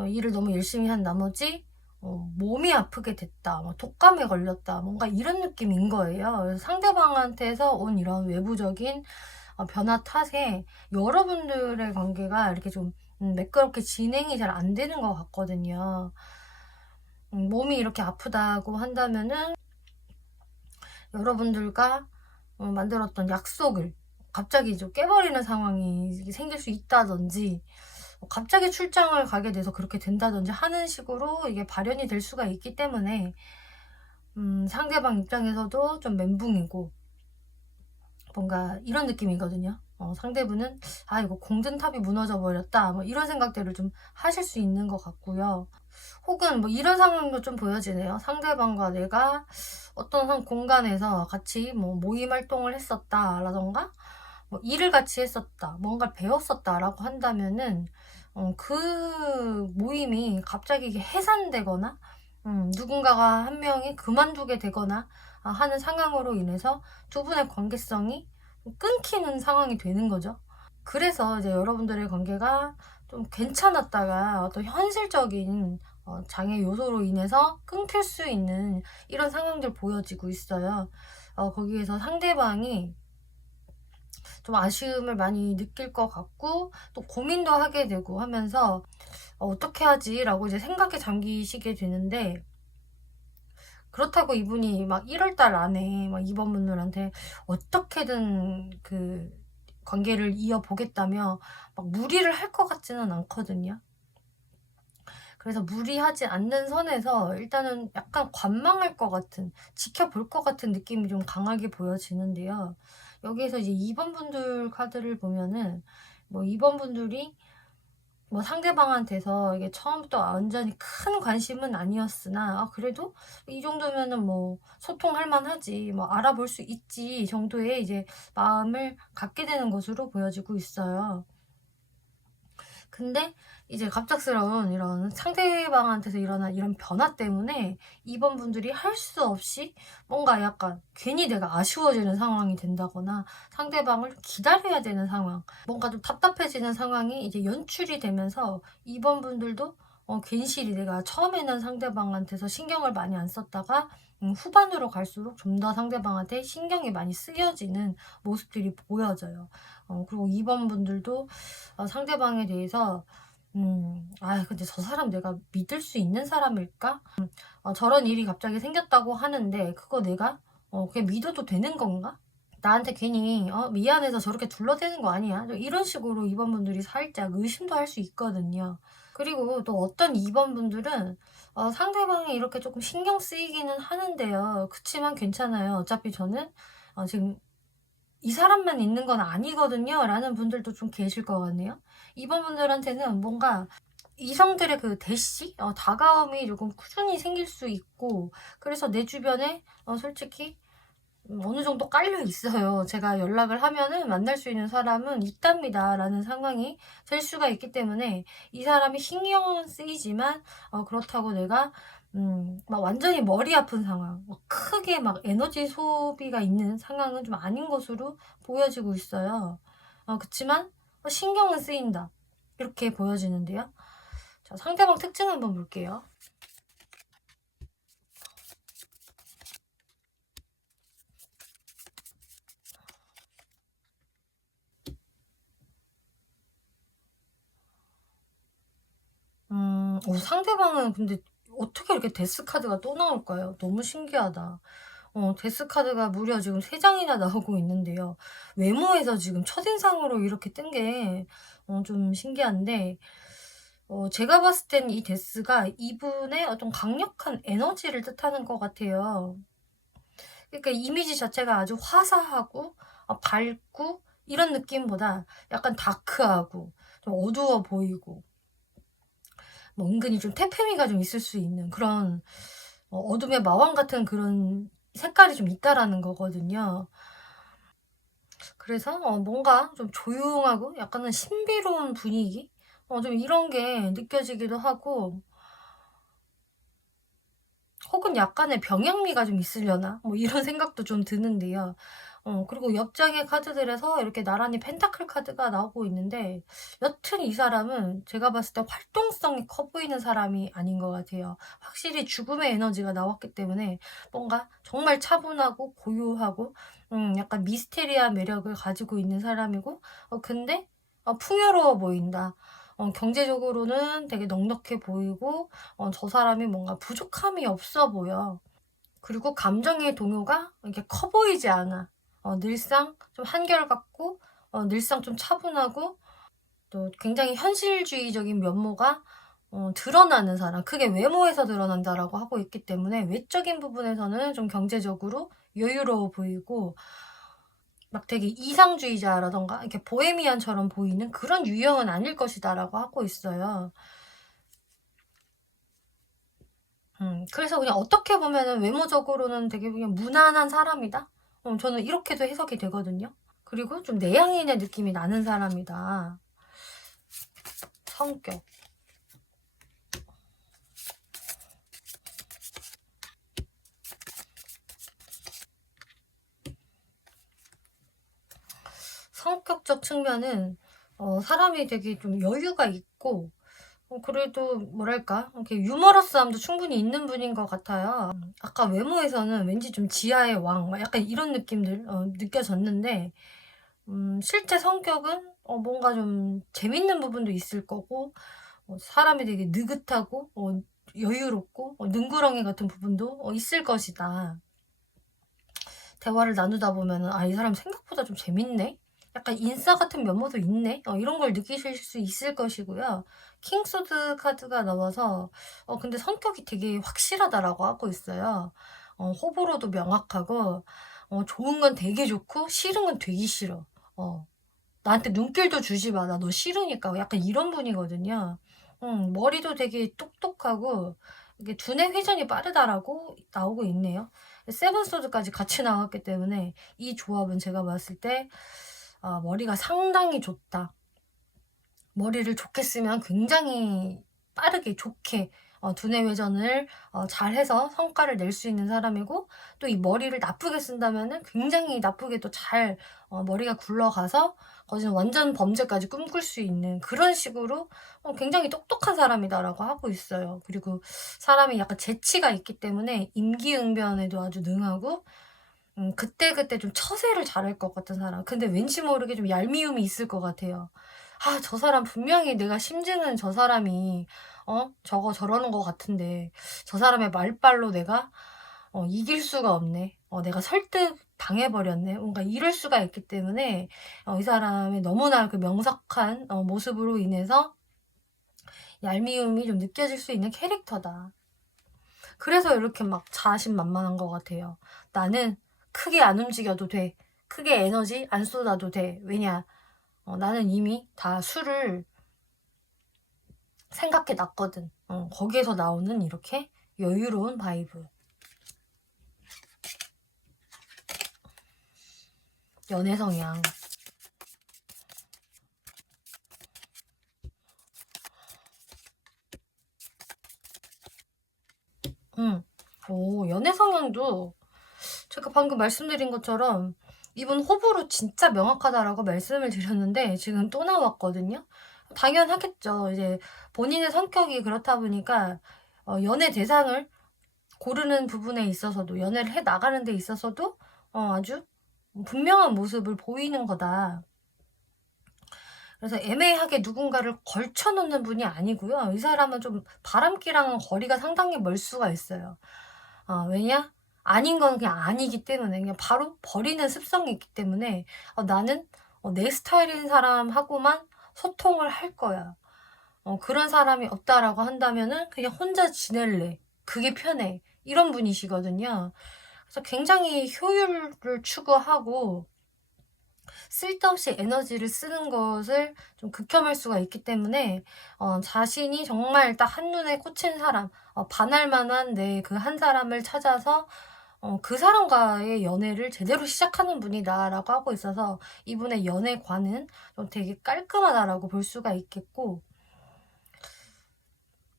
일을 너무 열심히 한 나머지 몸이 아프게 됐다, 뭐 독감에 걸렸다, 뭔가 이런 느낌인 거예요. 그래서 상대방한테서 온 이런 외부적인 변화 탓에 여러분들의 관계가 이렇게 좀 매끄럽게 진행이 잘 안 되는 것 같거든요. 몸이 이렇게 아프다고 한다면은 여러분들과 만들었던 약속을 갑자기 좀 깨버리는 상황이 생길 수 있다든지, 갑자기 출장을 가게 돼서 그렇게 된다든지 하는 식으로 이게 발현이 될 수가 있기 때문에 상대방 입장에서도 좀 멘붕이고 뭔가 이런 느낌이거든요. 상대분은 이거 공든탑이 무너져 버렸다, 뭐 이런 생각들을 좀 하실 수 있는 것 같고요. 혹은 뭐 이런 상황도 좀 보여지네요. 상대방과 내가 어떤 한 공간에서 같이 뭐 모임 활동을 했었다라던가 뭐 일을 같이 했었다, 뭔가를 배웠었다라고 한다면은 그 모임이 갑자기 이게 해산되거나 누군가가 한 명이 그만두게 되거나 하는 상황으로 인해서 두 분의 관계성이 끊기는 상황이 되는 거죠. 그래서 이제 여러분들의 관계가 좀 괜찮았다가 어떤 현실적인 장애 요소로 인해서 끊길 수 있는 이런 상황들 보여지고 있어요. 거기에서 상대방이 좀 아쉬움을 많이 느낄 것 같고 또 고민도 하게 되고 하면서 어떻게 하지? 라고 이제 생각에 잠기시게 되는데, 그렇다고 이분이 막 1월달 안에 막 이번 분들한테 어떻게든 그 관계를 이어보겠다며 막 무리를 할 것 같지는 않거든요. 그래서 무리하지 않는 선에서 일단은 약간 관망할 것 같은, 지켜볼 것 같은 느낌이 좀 강하게 보여지는데요. 여기에서 이제 2번 분들 카드를 보면은 뭐 2번 분들이 뭐 상대방한테서 이게 처음부터 완전히 큰 관심은 아니었으나 그래도 이 정도면은 뭐 소통할 만하지, 뭐 알아볼 수 있지 정도의 이제 마음을 갖게 되는 것으로 보여지고 있어요. 근데 이제 갑작스러운 이런 상대방한테서 일어난 이런 변화 때문에 이번 분들이 할 수 없이 뭔가 약간 괜히 내가 아쉬워지는 상황이 된다거나 상대방을 기다려야 되는 상황, 뭔가 좀 답답해지는 상황이 이제 연출이 되면서 이번 분들도 괜시리 내가 처음에는 상대방한테서 신경을 많이 안 썼다가 후반으로 갈수록 좀 더 상대방한테 신경이 많이 쓰여지는 모습들이 보여져요. 그리고 2번 분들도 상대방에 대해서 근데 저 사람 내가 믿을 수 있는 사람일까? 저런 일이 갑자기 생겼다고 하는데 그거 내가 그냥 믿어도 되는 건가? 나한테 괜히 미안해서 저렇게 둘러대는 거 아니야? 이런 식으로 2번 분들이 살짝 의심도 할 수 있거든요. 그리고 또 어떤 2번 분들은 상대방이 이렇게 조금 신경 쓰이기는 하는데요. 그치만 괜찮아요. 어차피 저는 지금 이 사람만 있는 건 아니거든요. 라는 분들도 좀 계실 것 같네요. 이번 분들한테는 뭔가 이성들의 그 대시? 다가움이 조금 꾸준히 생길 수 있고, 그래서 내 주변에 솔직히 어느 정도 깔려 있어요. 제가 연락을 하면은 만날 수 있는 사람은 있답니다. 라는 상황이 될 수가 있기 때문에 이 사람이 신경은 쓰이지만 그렇다고 내가 막 완전히 머리 아픈 상황, 막 크게 막 에너지 소비가 있는 상황은 좀 아닌 것으로 보여지고 있어요. 그치만 신경은 쓰인다, 이렇게 보여지는데요. 자, 상대방 특징 한번 볼게요. 상대방은 근데 어떻게 이렇게 데스 카드가 또 나올까요? 너무 신기하다. 데스 카드가 무려 지금 3장이나 나오고 있는데요. 외모에서 지금 첫인상으로 이렇게 뜬 게 좀 신기한데, 제가 봤을 땐 이 데스가 이분의 어떤 강력한 에너지를 뜻하는 것 같아요. 그러니까 이미지 자체가 아주 화사하고 밝고 이런 느낌보다 약간 다크하고 좀 어두워 보이고 뭐 은근히 좀 태페미가 좀 있을 수 있는 그런 어둠의 마왕 같은 그런 색깔이 좀 있다라는 거거든요. 그래서 뭔가 좀 조용하고 약간은 신비로운 분위기? 좀 이런 게 느껴지기도 하고, 혹은 약간의 병양미가 좀 있으려나? 뭐 이런 생각도 좀 드는데요. 그리고 옆장의 카드들에서 이렇게 나란히 펜타클 카드가 나오고 있는데, 여튼 이 사람은 제가 봤을 때 활동성이 커 보이는 사람이 아닌 것 같아요. 확실히 죽음의 에너지가 나왔기 때문에 뭔가 정말 차분하고 고요하고 약간 미스테리한 매력을 가지고 있는 사람이고, 근데 풍요로워 보인다. 경제적으로는 되게 넉넉해 보이고, 저 사람이 뭔가 부족함이 없어 보여. 그리고 감정의 동요가 이렇게 커 보이지 않아. 늘상 좀 한결같고, 늘상 좀 차분하고, 또 굉장히 현실주의적인 면모가 드러나는 사람. 크게 외모에서 드러난다라고 하고 있기 때문에 외적인 부분에서는 좀 경제적으로 여유로워 보이고, 막 되게 이상주의자라던가 이렇게 보헤미안처럼 보이는 그런 유형은 아닐 것이다라고 하고 있어요. 그래서 그냥 어떻게 보면은 외모적으로는 되게 그냥 무난한 사람이다? 저는 이렇게도 해석이 되거든요. 그리고 좀 내향인의 느낌이 나는 사람이다. 성격. 성격적 측면은 사람이 되게 좀 여유가 있고, 그래도 뭐랄까 이렇게 유머러스함도 충분히 있는 분인 것 같아요. 아까 외모에서는 왠지 좀 지하의 왕 막 약간 이런 느낌들 느껴졌는데, 실제 성격은 뭔가 좀 재밌는 부분도 있을 거고, 사람이 되게 느긋하고 여유롭고 능구렁이 같은 부분도 있을 것이다. 대화를 나누다 보면은 이 사람 생각보다 좀 재밌네? 약간 인싸 같은 면모도 있네? 이런 걸 느끼실 수 있을 것이고요. 킹소드 카드가 나와서 근데 성격이 되게 확실하다라고 하고 있어요. 호불호도 명확하고, 좋은 건 되게 좋고 싫은 건 되게 싫어. 나한테 눈길도 주지 마. 나 너 싫으니까. 약간 이런 분이거든요. 머리도 되게 똑똑하고 이게 두뇌 회전이 빠르다라고 나오고 있네요. 세븐소드까지 같이 나왔기 때문에 이 조합은 제가 봤을 때 머리가 상당히 좋다. 머리를 좋게 쓰면 굉장히 빠르게 좋게 두뇌 회전을 잘해서 성과를 낼 수 있는 사람이고, 또 이 머리를 나쁘게 쓴다면은 굉장히 나쁘게 또 잘 머리가 굴러가서 거기서 완전 범죄까지 꿈꿀 수 있는 그런 식으로 굉장히 똑똑한 사람이다라고 하고 있어요. 그리고 사람이 약간 재치가 있기 때문에 임기응변에도 아주 능하고, 그때그때 좀 처세를 잘할 것 같은 사람. 근데 왠지 모르게 좀 얄미움이 있을 것 같아요. 저 사람 분명히 내가 심증은 저 사람이 저거 저러는 것 같은데 저 사람의 말빨로 내가 이길 수가 없네. 내가 설득 당해버렸네. 뭔가 이럴 수가 있기 때문에 이 사람의 너무나 그 명석한 모습으로 인해서 얄미움이 좀 느껴질 수 있는 캐릭터다. 그래서 이렇게 막 자신만만한 것 같아요. 나는 크게 안 움직여도 돼. 크게 에너지 안 쏟아도 돼. 왜냐? 나는 이미 다 수를 생각해 놨거든. 거기에서 나오는 이렇게 여유로운 바이브. 연애 성향. 연애 성향도 제가 방금 말씀드린 것처럼 이분 호불호 진짜 명확하다라고 말씀을 드렸는데 지금 또 나왔거든요. 당연하겠죠. 이제 본인의 성격이 그렇다 보니까 연애 대상을 고르는 부분에 있어서도, 연애를 해 나가는 데 있어서도 아주 분명한 모습을 보이는 거다. 그래서 애매하게 누군가를 걸쳐놓는 분이 아니고요. 이 사람은 좀 바람기랑은 거리가 상당히 멀 수가 있어요. 왜냐? 아닌 건 그냥 아니기 때문에 그냥 바로 버리는 습성이 있기 때문에 나는 내 스타일인 사람하고만 소통을 할 거야. 그런 사람이 없다라고 한다면은 그냥 혼자 지낼래. 그게 편해. 이런 분이시거든요. 그래서 굉장히 효율을 추구하고 쓸데없이 에너지를 쓰는 것을 좀 극혐할 수가 있기 때문에 자신이 정말 딱 한눈에 꽂힌 사람, 반할 만한 내 그 한 사람을 찾아서 그 사람과의 연애를 제대로 시작하는 분이다라고 하고 있어서 이분의 연애관은 좀 되게 깔끔하다라고 볼 수가 있겠고,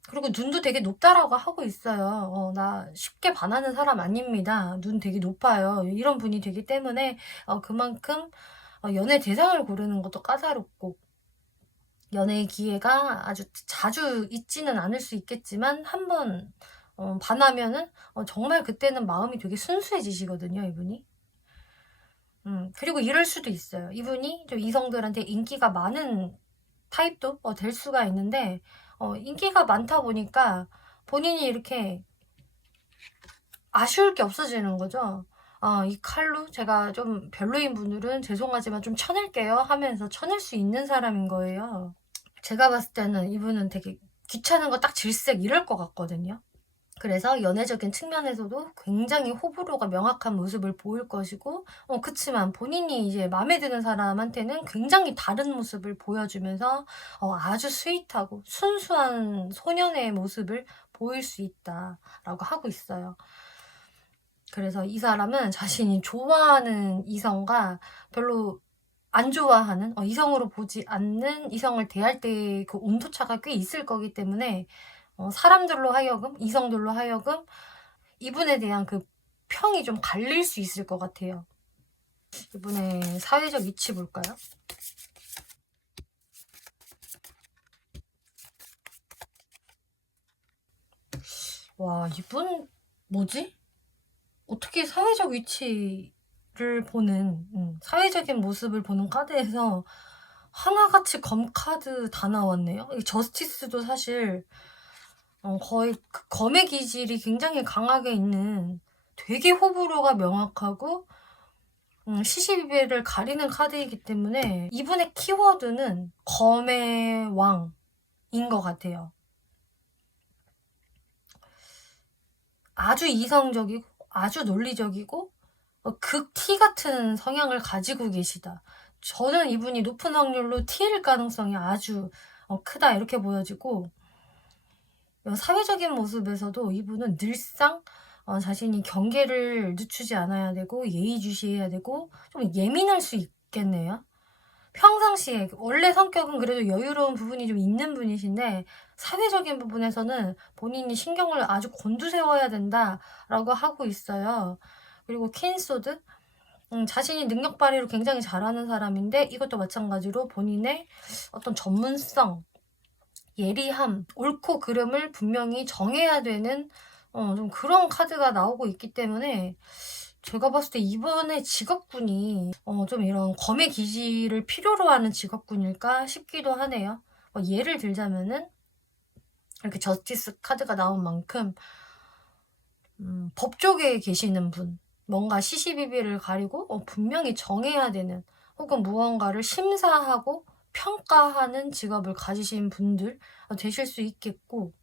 그리고 눈도 되게 높다라고 하고 있어요. 나 쉽게 반하는 사람 아닙니다. 눈 되게 높아요. 이런 분이 되기 때문에 그만큼 연애 대상을 고르는 것도 까다롭고, 연애의 기회가 아주 자주 있지는 않을 수 있겠지만 한번 반하면은 정말 그때는 마음이 되게 순수해지시거든요, 이분이. 그리고 이럴 수도 있어요. 이분이 좀 이성들한테 인기가 많은 타입도 될 수가 있는데, 인기가 많다 보니까 본인이 이렇게 아쉬울 게 없어지는 거죠. 이 칼로 제가 좀 별로인 분들은 죄송하지만 좀 쳐낼게요 하면서 쳐낼 수 있는 사람인 거예요. 제가 봤을 때는 이분은 되게 귀찮은 거 딱 질색 이럴 것 같거든요. 그래서 연애적인 측면에서도 굉장히 호불호가 명확한 모습을 보일 것이고, 그치만 본인이 이제 마음에 드는 사람한테는 굉장히 다른 모습을 보여주면서 아주 스윗하고 순수한 소년의 모습을 보일 수 있다라고 하고 있어요. 그래서 이 사람은 자신이 좋아하는 이성과 별로 안 좋아하는, 이성으로 보지 않는 이성을 대할 때 그 온도차가 꽤 있을 거기 때문에 사람들로 하여금, 이성들로 하여금 이분에 대한 그 평이 좀 갈릴 수 있을 것 같아요. 이분의 사회적 위치 볼까요? 와, 이분 뭐지? 어떻게 사회적 위치를 보는, 사회적인 모습을 보는 카드에서 하나같이 검 카드 다 나왔네요. 이 저스티스도 사실 거의 그 검의 기질이 굉장히 강하게 있는, 되게 호불호가 명확하고 시시비비를 가리는 카드이기 때문에 이분의 키워드는 검의 왕인 것 같아요. 아주 이성적이고 아주 논리적이고 극 T 같은 성향을 가지고 계시다. 저는 이분이 높은 확률로 T일 가능성이 아주 크다 이렇게 보여지고, 사회적인 모습에서도 이분은 늘상 자신이 경계를 늦추지 않아야 되고 예의주시해야 되고 좀 예민할 수 있겠네요. 평상시에 원래 성격은 그래도 여유로운 부분이 좀 있는 분이신데 사회적인 부분에서는 본인이 신경을 아주 곤두세워야 된다라고 하고 있어요. 그리고 퀸소드, 자신이 능력 발휘를 굉장히 잘하는 사람인데 이것도 마찬가지로 본인의 어떤 전문성, 예리함, 옳고 그름을 분명히 정해야 되는 좀 그런 카드가 나오고 있기 때문에 제가 봤을 때 이번에 직업군이 좀 이런 검의 기질을 필요로 하는 직업군일까 싶기도 하네요. 예를 들자면은 이렇게 저스티스 카드가 나온 만큼 법 쪽에 계시는 분, 뭔가 시시비비를 가리고 분명히 정해야 되는, 혹은 무언가를 심사하고 평가하는 직업을 가지신 분들 되실 수 있겠고,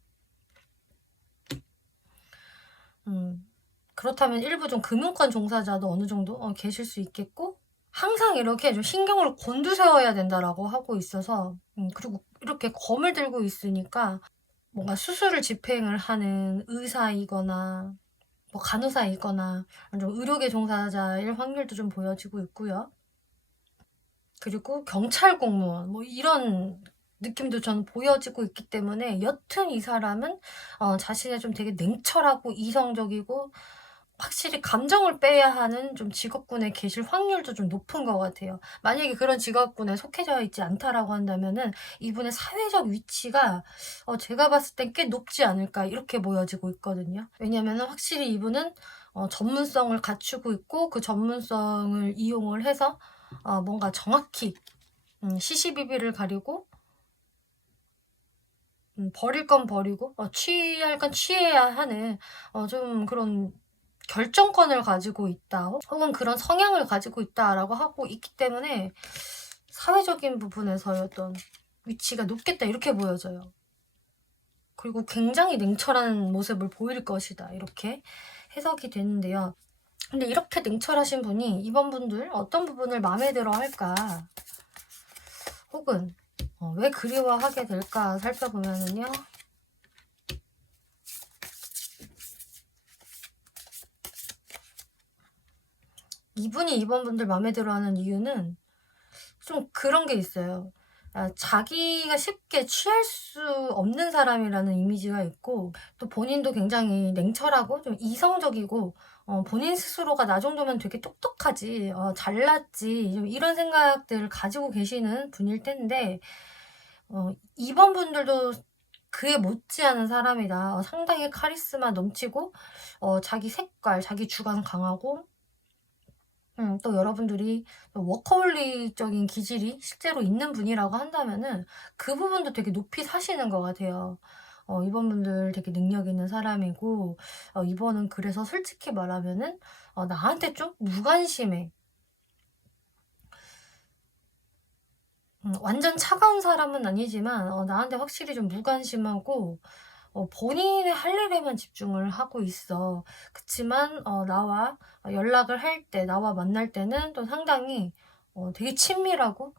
그렇다면 일부 좀 금융권 종사자도 어느 정도 계실 수 있겠고, 항상 이렇게 좀 신경을 곤두세워야 된다라고 하고 있어서, 그리고 이렇게 검을 들고 있으니까 뭔가 수술을 집행을 하는 의사이거나 뭐 간호사이거나 좀 의료계 종사자일 확률도 좀 보여지고 있고요. 그리고 경찰 공무원 뭐 이런 느낌도 저는 보여지고 있기 때문에 여튼 이 사람은 자신의 좀 되게 냉철하고 이성적이고 확실히 감정을 빼야 하는 좀 직업군에 계실 확률도 좀 높은 것 같아요. 만약에 그런 직업군에 속해져 있지 않다라고 한다면은 이분의 사회적 위치가 제가 봤을 땐 꽤 높지 않을까 이렇게 보여지고 있거든요. 왜냐면은 확실히 이분은 전문성을 갖추고 있고 그 전문성을 이용을 해서 뭔가 정확히 시시비비를 가리고 버릴 건 버리고 취할 건 취해야 하는 좀 그런 결정권을 가지고 있다, 혹은 그런 성향을 가지고 있다라고 하고 있기 때문에 사회적인 부분에서의 어떤 위치가 높겠다 이렇게 보여져요. 그리고 굉장히 냉철한 모습을 보일 것이다 이렇게 해석이 되는데요. 근데 이렇게 냉철하신 분이 이번 분들 어떤 부분을 마음에 들어 할까, 혹은 왜 그리워하게 될까 살펴보면은요, 이분이 이번 분들 마음에 들어 하는 이유는 좀 그런 게 있어요. 자기가 쉽게 취할 수 없는 사람이라는 이미지가 있고, 또 본인도 굉장히 냉철하고 좀 이성적이고, 본인 스스로가 나 정도면 되게 똑똑하지, 잘났지, 좀 이런 생각들을 가지고 계시는 분일 텐데, 이번 분들도 그에 못지않은 사람이다. 상당히 카리스마 넘치고, 자기 색깔, 자기 주관 강하고, 또 여러분들이 워커홀릭적인 기질이 실제로 있는 분이라고 한다면은 그 부분도 되게 높이 사시는 것 같아요. 이번 분들 되게 능력 있는 사람이고, 이번은 그래서 솔직히 말하면은, 나한테 좀 무관심해. 완전 차가운 사람은 아니지만, 나한테 확실히 좀 무관심하고, 본인의 할 일에만 집중을 하고 있어. 그치만, 나와 연락을 할 때, 나와 만날 때는 또 상당히, 되게 친밀하고,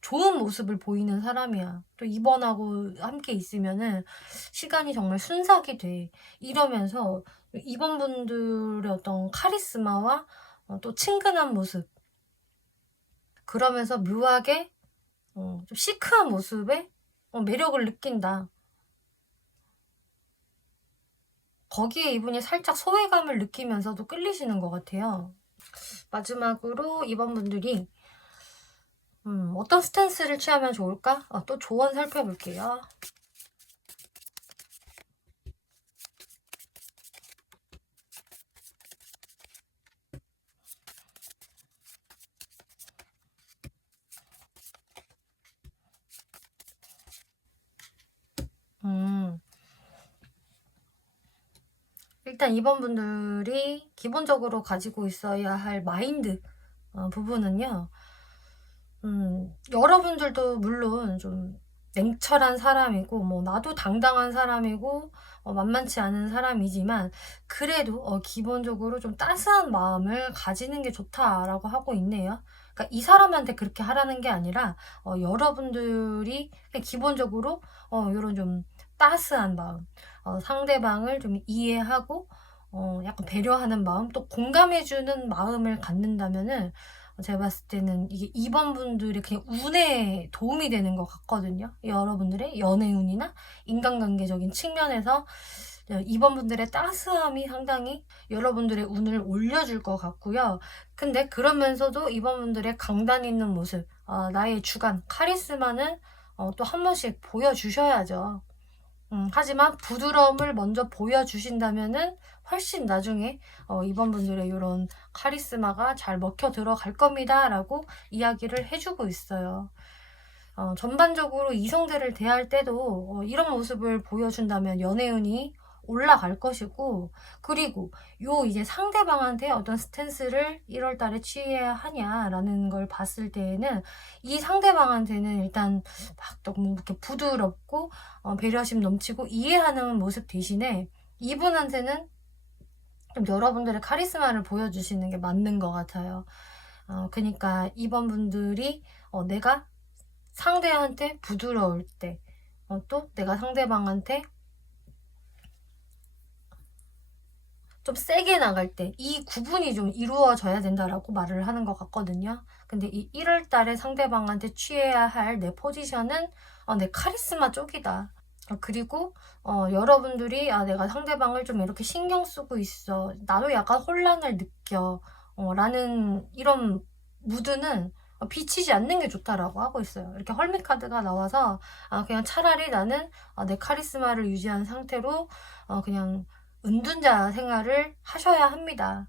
좋은 모습을 보이는 사람이야. 또 이번하고 함께 있으면은 시간이 정말 순삭이 돼. 이러면서 이번 분들의 어떤 카리스마와 또 친근한 모습. 그러면서 묘하게 좀 시크한 모습에 매력을 느낀다. 거기에 이분이 살짝 소외감을 느끼면서도 끌리시는 것 같아요. 마지막으로 이번 분들이 어떤 스탠스를 취하면 좋을까? 또 조언 살펴볼게요. 음, 일단 이번 분들이 기본적으로 가지고 있어야 할 마인드 부분은요. 여러분들도 물론 좀 냉철한 사람이고, 뭐, 나도 당당한 사람이고, 만만치 않은 사람이지만, 그래도, 기본적으로 좀 따스한 마음을 가지는 게 좋다라고 하고 있네요. 그러니까 이 사람한테 그렇게 하라는 게 아니라, 여러분들이 그냥 기본적으로, 이런 좀 따스한 마음, 상대방을 좀 이해하고, 약간 배려하는 마음, 또 공감해주는 마음을 갖는다면은, 제가 봤을 때는 이게 2번 분들이 그냥 운에 도움이 되는 것 같거든요. 여러분들의 연애운이나 인간관계적인 측면에서 2번 분들의 따스함이 상당히 여러분들의 운을 올려줄 것 같고요. 근데 그러면서도 2번 분들의 강단 있는 모습, 나의 주관, 카리스마는 또 한 번씩 보여주셔야죠. 하지만 부드러움을 먼저 보여주신다면은 훨씬 나중에 이번 분들의 이런 카리스마가 잘 먹혀 들어갈 겁니다 라고 이야기를 해주고 있어요. 전반적으로 이성들을 대할 때도 이런 모습을 보여준다면 연애운이 올라갈 것이고, 그리고 요 이제 상대방한테 어떤 스탠스를 1월 달에 취해야 하냐라는 걸 봤을 때에는 이 상대방한테는 일단 막 너무 이렇게 부드럽고 배려심 넘치고 이해하는 모습 대신에 이분한테는 좀 여러분들의 카리스마를 보여주시는 게 맞는 것 같아요. 그러니까 이번 분들이 내가 상대한테 부드러울 때, 또 내가 상대방한테 좀 세게 나갈 때 이 구분이 좀 이루어져야 된다라고 말을 하는 것 같거든요. 근데 이 1월 달에 상대방한테 취해야 할 내 포지션은 내 카리스마 쪽이다. 그리고 여러분들이 내가 상대방을 좀 이렇게 신경 쓰고 있어. 나도 약간 혼란을 느껴. 라는 이런 무드는 비치지 않는 게 좋다라고 하고 있어요. 이렇게 헐미 카드가 나와서 그냥 차라리 나는 내 카리스마를 유지한 상태로 그냥 은둔자 생활을 하셔야 합니다.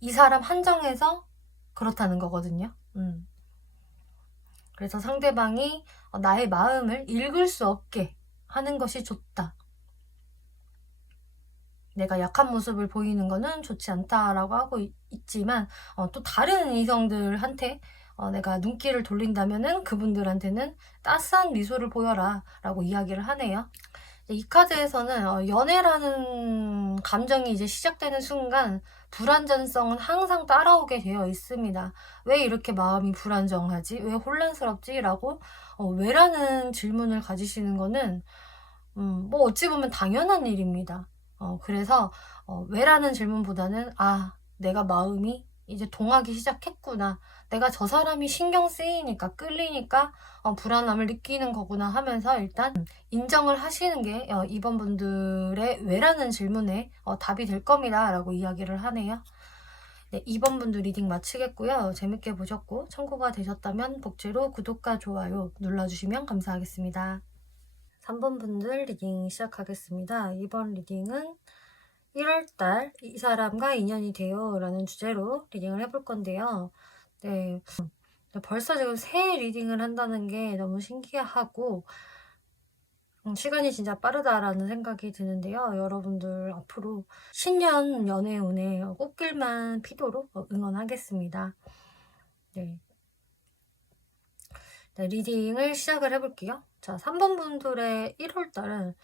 이 사람 한정해서 그렇다는 거거든요. 그래서 상대방이 나의 마음을 읽을 수 없게 하는 것이 좋다. 내가 약한 모습을 보이는 거는 좋지 않다라고 하고 있지만 또 다른 이성들한테 내가 눈길을 돌린다면은 그분들한테는 따스한 미소를 보여라 라고 이야기를 하네요. 이 카드에서는 연애라는 감정이 이제 시작되는 순간 불안전성은 항상 따라오게 되어 있습니다. 왜 이렇게 마음이 불안정하지? 왜 혼란스럽지? 라고 왜라는 질문을 가지시는 거는 뭐 어찌 보면 당연한 일입니다. 그래서 왜라는 질문보다는 내가 마음이 이제 동하기 시작했구나. 내가 저 사람이 신경 쓰이니까 끌리니까 불안함을 느끼는 거구나 하면서 일단 인정을 하시는 게 이번 분들의 왜라는 질문에 답이 될 겁니다 라고 이야기를 하네요. 네, 2번 분들 리딩 마치겠고요. 재밌게 보셨고 참고가 되셨다면 복제로 구독과 좋아요 눌러주시면 감사하겠습니다. 3번 분들 리딩 시작하겠습니다. 이번 리딩은 1월달 이 사람과 인연이 돼요 라는 주제로 리딩을 해볼 건데요. 네, 벌써 지금 새 리딩을 한다는 게 너무 신기하고 시간이 진짜 빠르다라는 생각이 드는데요. 여러분들 앞으로 신년 연애 운에 꽃길만 피도록 응원하겠습니다. 네. 네, 리딩을 시작을 해볼게요. 자, 3번 분들의 1월달은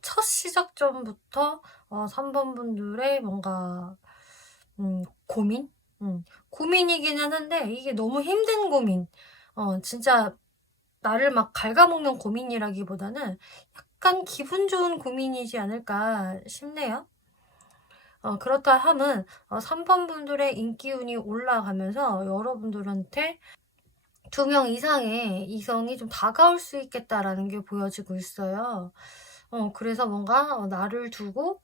첫 시작점부터 3번 분들의 뭔가 고민? 고민이기는 한데 이게 너무 힘든 고민. 진짜 나를 막 갉아먹는 고민이라기보다는 약간 기분 좋은 고민이지 않을까 싶네요. 그렇다 함은 3번 분들의 인기운이 올라가면서 여러분들한테 2명 이상의 이성이 좀 다가올 수 있겠다라는 게 보여지고 있어요. 그래서 뭔가 나를 두고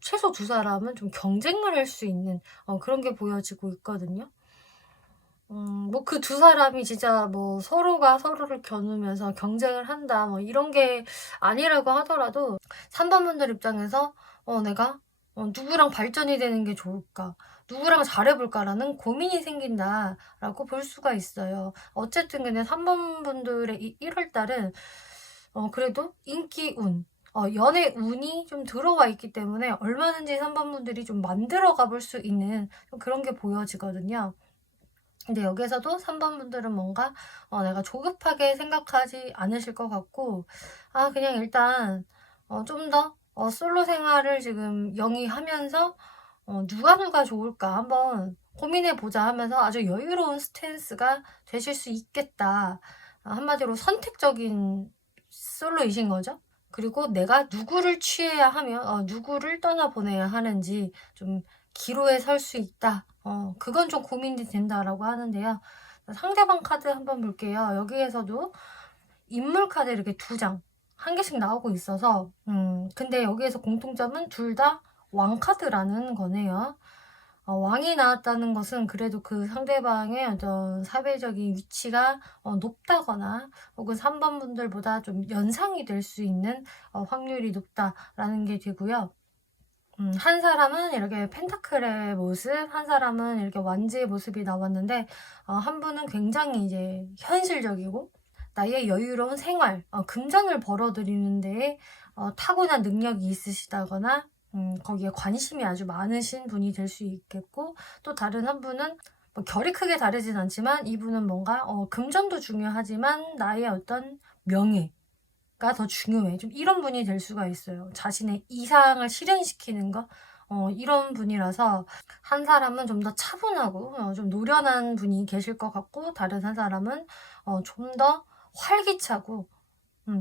최소 2사람은 좀 경쟁을 할 수 있는 그런 게 보여지고 있거든요. 뭐 그 2사람이 진짜 뭐 서로가 서로를 겨누면서 경쟁을 한다 뭐 이런 게 아니라고 하더라도 3번 분들 입장에서 내가 누구랑 발전이 되는 게 좋을까? 누구랑 잘해볼까라는 고민이 생긴다라고 볼 수가 있어요. 어쨌든 근데 3번 분들의 이 1월달은 그래도 인기운, 연애 운이 좀 들어와 있기 때문에 얼마든지 3번 분들이 좀 만들어 가볼 수 있는 그런 게 보여지거든요. 근데 여기서도 3번 분들은 뭔가 내가 조급하게 생각하지 않으실 것 같고 그냥 일단 좀 더 솔로 생활을 지금 영위하면서 누가 좋을까 한번 고민해보자 하면서 아주 여유로운 스탠스가 되실 수 있겠다. 한마디로 선택적인 솔로이신 거죠. 그리고 내가 누구를 취해야 하며 누구를 떠나보내야 하는지 좀 기로에 설 수 있다. 그건 좀 고민이 된다라고 하는데요. 상대방 카드 한번 볼게요. 여기에서도 인물 카드 이렇게 2장, 1개씩 나오고 있어서 근데 여기에서 공통점은 둘 다 왕카드라는 거네요. 왕이 나왔다는 것은 그래도 그 상대방의 어떤 사회적인 위치가 높다거나 혹은 3번 분들보다 좀 연상이 될 수 있는 확률이 높다라는 게 되고요. 한 사람은 이렇게 펜타클의 모습, 한 사람은 이렇게 완지의 모습이 나왔는데 한 분은 굉장히 이제 현실적이고 나의 여유로운 생활, 금전을 벌어들이는 데에 타고난 능력이 있으시다거나 거기에 관심이 아주 많으신 분이 될 수 있겠고 또 다른 한 분은 뭐 결이 크게 다르진 않지만 이분은 뭔가 금전도 중요하지만 나의 어떤 명예가 더 중요해. 좀 이런 분이 될 수가 있어요. 자신의 이상을 실현시키는 거. 이런 분이라서 한 사람은 좀 더 차분하고 좀 노련한 분이 계실 것 같고 다른 한 사람은 좀 더 활기차고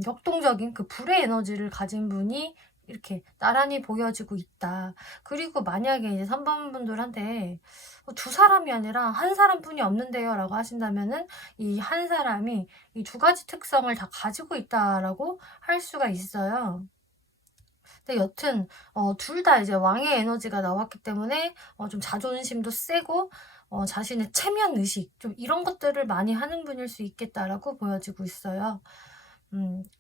역동적인 그 불의 에너지를 가진 분이 이렇게 나란히 보여지고 있다. 그리고 만약에 이제 3번 분들한테 2사람이 아니라 한 사람뿐이 없는데요 라고 하신다면은 이 한 사람이 이 2가지 특성을 다 가지고 있다라고 할 수가 있어요. 근데 여튼 둘 다 이제 왕의 에너지가 나왔기 때문에 좀 자존심도 세고 자신의 체면 의식 좀 이런 것들을 많이 하는 분일 수 있겠다라고 보여지고 있어요.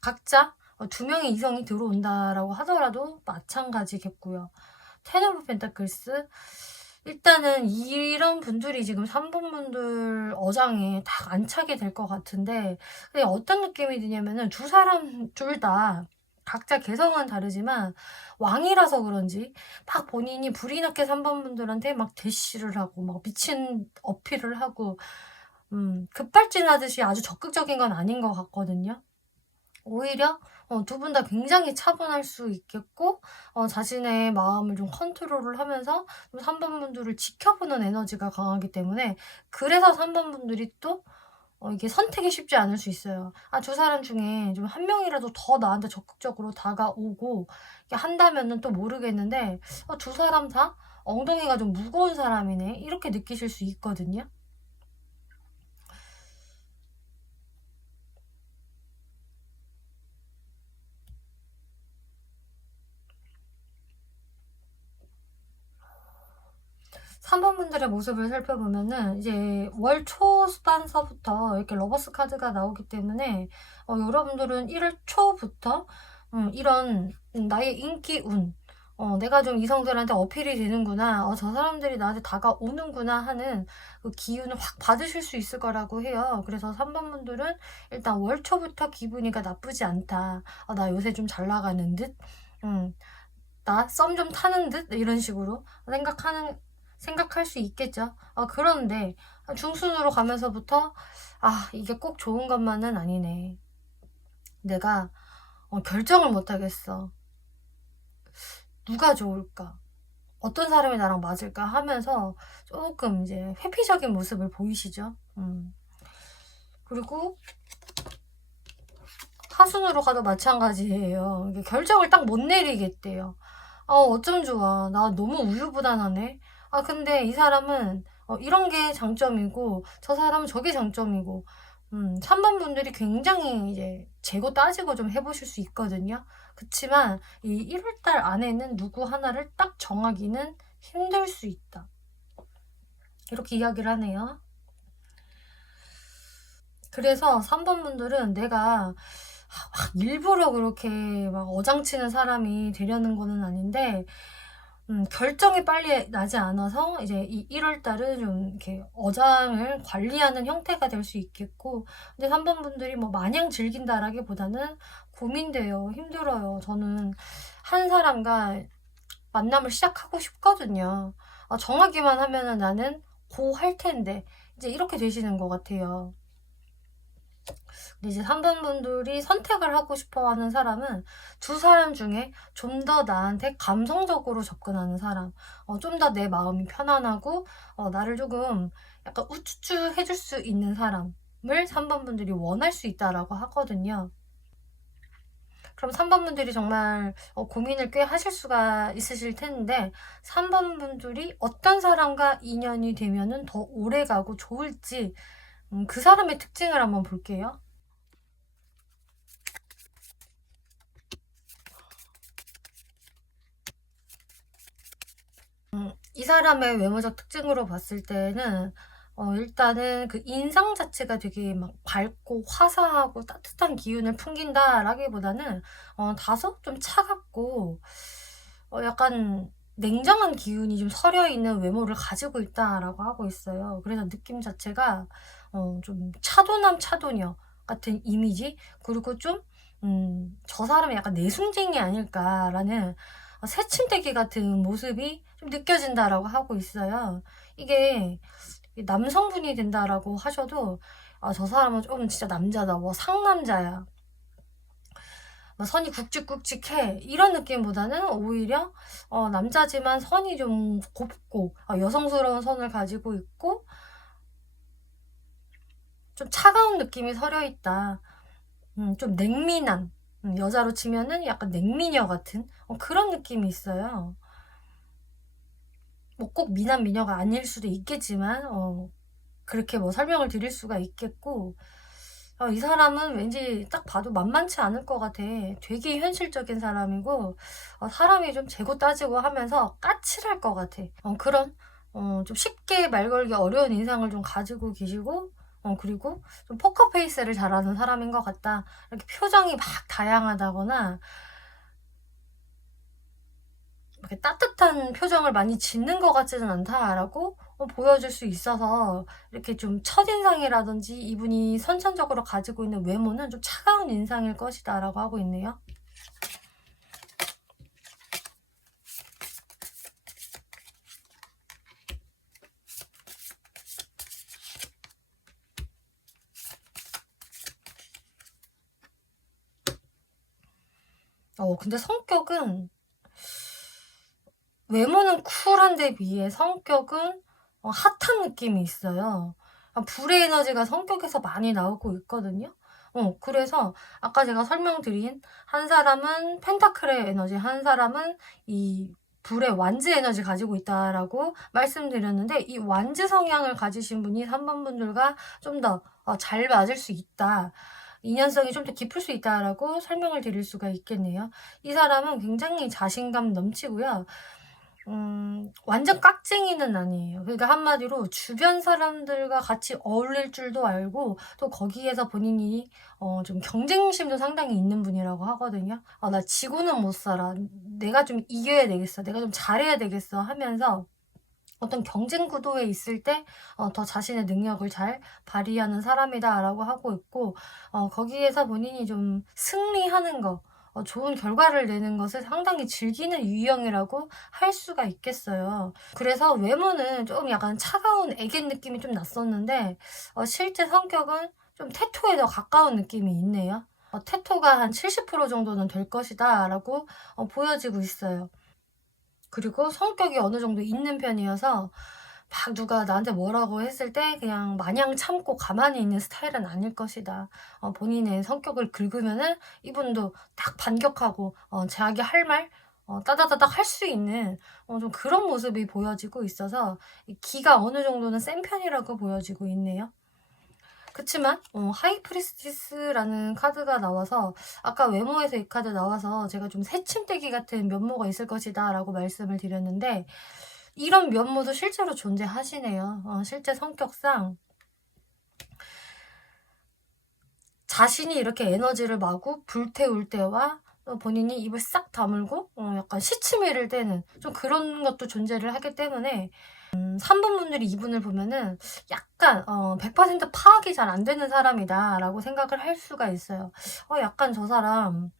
각자 2명의 이성이 들어온다라고 하더라도 마찬가지겠고요. 텐 오브 펜타클스 일단은 이런 분들이 지금 3번 분들 어장에 다 안차게 될 것 같은데 근데 어떤 느낌이 드냐면은 2사람 둘 다 각자 개성은 다르지만 왕이라서 그런지 막 본인이 불이 나게 3번 분들한테 막 대시를 하고 막 미친 어필을 하고 급발진하듯이 아주 적극적인 건 아닌 것 같거든요. 오히려 2분 다 굉장히 차분할 수 있겠고 자신의 마음을 좀 컨트롤을 하면서 3번 분들을 지켜보는 에너지가 강하기 때문에 그래서 3번 분들이 또 이게 선택이 쉽지 않을 수 있어요. 2사람 중에 좀 한 명이라도 더 나한테 적극적으로 다가오고 한다면은 또 모르겠는데 2사람 다 엉덩이가 좀 무거운 사람이네 이렇게 느끼실 수 있거든요. 3번 분들의 모습을 살펴보면은 이제 월 초반서부터 이렇게 러버스 카드가 나오기 때문에 여러분들은 1월 초부터 이런 나의 인기운, 내가 좀 이성들한테 어필이 되는구나, 저 사람들이 나한테 다가오는구나 하는 그 기운을 확 받으실 수 있을 거라고 해요. 그래서 3번 분들은 일단 월 초부터 기분이가 나쁘지 않다. 나 요새 좀 잘 나가는 듯, 나 썸 좀 타는 듯 이런 식으로 생각할 수 있겠죠. 그런데 중순으로 가면서부터 이게 꼭 좋은 것만은 아니네. 내가 결정을 못 하겠어. 누가 좋을까? 어떤 사람이 나랑 맞을까? 하면서 조금 이제 회피적인 모습을 보이시죠. 그리고 하순으로 가도 마찬가지예요. 이게 결정을 딱 못 내리겠대요. 어쩜 좋아. 나 너무 우유부단하네. 근데 이 사람은 이런 게 장점이고 저 사람은 저게 장점이고 3번 분들이 굉장히 이제 재고 따지고 좀 해보실 수 있거든요. 그치만 이 1월달 안에는 누구 하나를 딱 정하기는 힘들 수 있다. 이렇게 이야기를 하네요. 그래서 3번 분들은 내가 일부러 그렇게 막 어장치는 사람이 되려는 거는 아닌데 결정이 빨리 나지 않아서 이제 이 1월달은 좀 이렇게 어장을 관리하는 형태가 될 수 있겠고, 근데 3번 분들이 뭐 마냥 즐긴다라기보다는 고민돼요. 힘들어요. 저는 한 사람과 만남을 시작하고 싶거든요. 정하기만 하면은 나는 고 할 텐데 이제 이렇게 되시는 것 같아요. 근데 이제 3번 분들이 선택을 하고 싶어 하는 사람은 두 사람 중에 좀 더 나한테 감성적으로 접근하는 사람, 좀 더 내 마음이 편안하고, 나를 조금 약간 우쭈쭈 해줄 수 있는 사람을 3번 분들이 원할 수 있다라고 하거든요. 그럼 3번 분들이 정말 고민을 꽤 하실 수가 있으실 텐데, 3번 분들이 어떤 사람과 인연이 되면은 더 오래 가고 좋을지, 그 사람의 특징을 한번 볼게요. 이 사람의 외모적 특징으로 봤을 때는 일단은 그 인상 자체가 되게 막 밝고 화사하고 따뜻한 기운을 풍긴다라기보다는 다소 좀 차갑고 약간 냉정한 기운이 좀 서려 있는 외모를 가지고 있다라고 하고 있어요. 그래서 느낌 자체가 좀 차도남 차도녀 같은 이미지, 그리고 좀 저 사람이 약간 내숭쟁이 아닐까라는 새침대기 같은 모습이 좀 느껴진다라고 하고 있어요. 이게 남성분이 된다라고 하셔도 저 사람은 좀 진짜 남자다, 뭐 상남자야, 뭐 선이 굵직굵직해 이런 느낌보다는 오히려 남자지만 선이 좀 곱고 여성스러운 선을 가지고 있고 좀 차가운 느낌이 서려 있다. 좀 냉미남, 여자로 치면은 약간 냉미녀 같은 그런 느낌이 있어요. 뭐 꼭 미남 미녀가 아닐 수도 있겠지만 그렇게 뭐 설명을 드릴 수가 있겠고, 이 사람은 왠지 딱 봐도 만만치 않을 것 같아. 되게 현실적인 사람이고 사람이 좀 재고 따지고 하면서 까칠할 것 같아. 그런 좀 쉽게 말 걸기 어려운 인상을 좀 가지고 계시고, 그리고 좀 포커페이스를 잘하는 사람인 것 같다. 이렇게 표정이 막 다양하다거나 이렇게 따뜻한 표정을 많이 짓는 것 같지는 않다라고 보여줄 수 있어서, 이렇게 좀 첫인상이라든지 이분이 선천적으로 가지고 있는 외모는 좀 차가운 인상일 것이다 라고 하고 있네요. 근데 성격은, 외모는 쿨한데 비해 성격은 핫한 느낌이 있어요. 불의 에너지가 성격에서 많이 나오고 있거든요. 그래서 아까 제가 설명드린 한 사람은 펜타클의 에너지, 한 사람은 이 불의 완즈 에너지 가지고 있다라고 말씀드렸는데, 이 완즈 성향을 가지신 분이 3번 분들과 좀 더 잘 맞을 수 있다, 인연성이 좀 더 깊을 수 있다라고 설명을 드릴 수가 있겠네요. 이 사람은 굉장히 자신감 넘치고요. 완전 깍쟁이는 아니에요. 그러니까 한마디로 주변 사람들과 같이 어울릴 줄도 알고, 또 거기에서 본인이 좀 경쟁심도 상당히 있는 분이라고 하거든요. 나 지고는 못 살아. 내가 좀 이겨야 되겠어. 내가 좀 잘해야 되겠어 하면서 어떤 경쟁 구도에 있을 때 더 자신의 능력을 잘 발휘하는 사람이다라고 하고 있고, 거기에서 본인이 좀 승리하는 거, 좋은 결과를 내는 것을 상당히 즐기는 유형이라고 할 수가 있겠어요. 그래서 외모는 좀 약간 차가운 애견 느낌이 좀 났었는데, 실제 성격은 좀 테토에 더 가까운 느낌이 있네요. 테토가 한 70% 정도는 될 것이다 라고 보여지고 있어요. 그리고 성격이 어느 정도 있는 편이어서 막 누가 나한테 뭐라고 했을 때 그냥 마냥 참고 가만히 있는 스타일은 아닐 것이다. 본인의 성격을 긁으면은 이분도 딱 반격하고 자기 할 말 따다다닥 할 수 있는 좀 그런 모습이 보여지고 있어서 기가 어느 정도는 센 편이라고 보여지고 있네요. 그치만 하이프리스티스라는 카드가 나와서, 아까 외모에서 이 카드 나와서 제가 좀 새침대기 같은 면모가 있을 것이다 라고 말씀을 드렸는데, 이런 면모도 실제로 존재하시네요. 실제 성격상 자신이 이렇게 에너지를 마구 불태울 때와 본인이 입을 싹 다물고 약간 시치미를 떼는 좀 그런 것도 존재를 하기 때문에 3번 분들이 이분을 보면은 약간 100% 파악이 잘 안 되는 사람이다 라고 생각을 할 수가 있어요. 약간 저 사람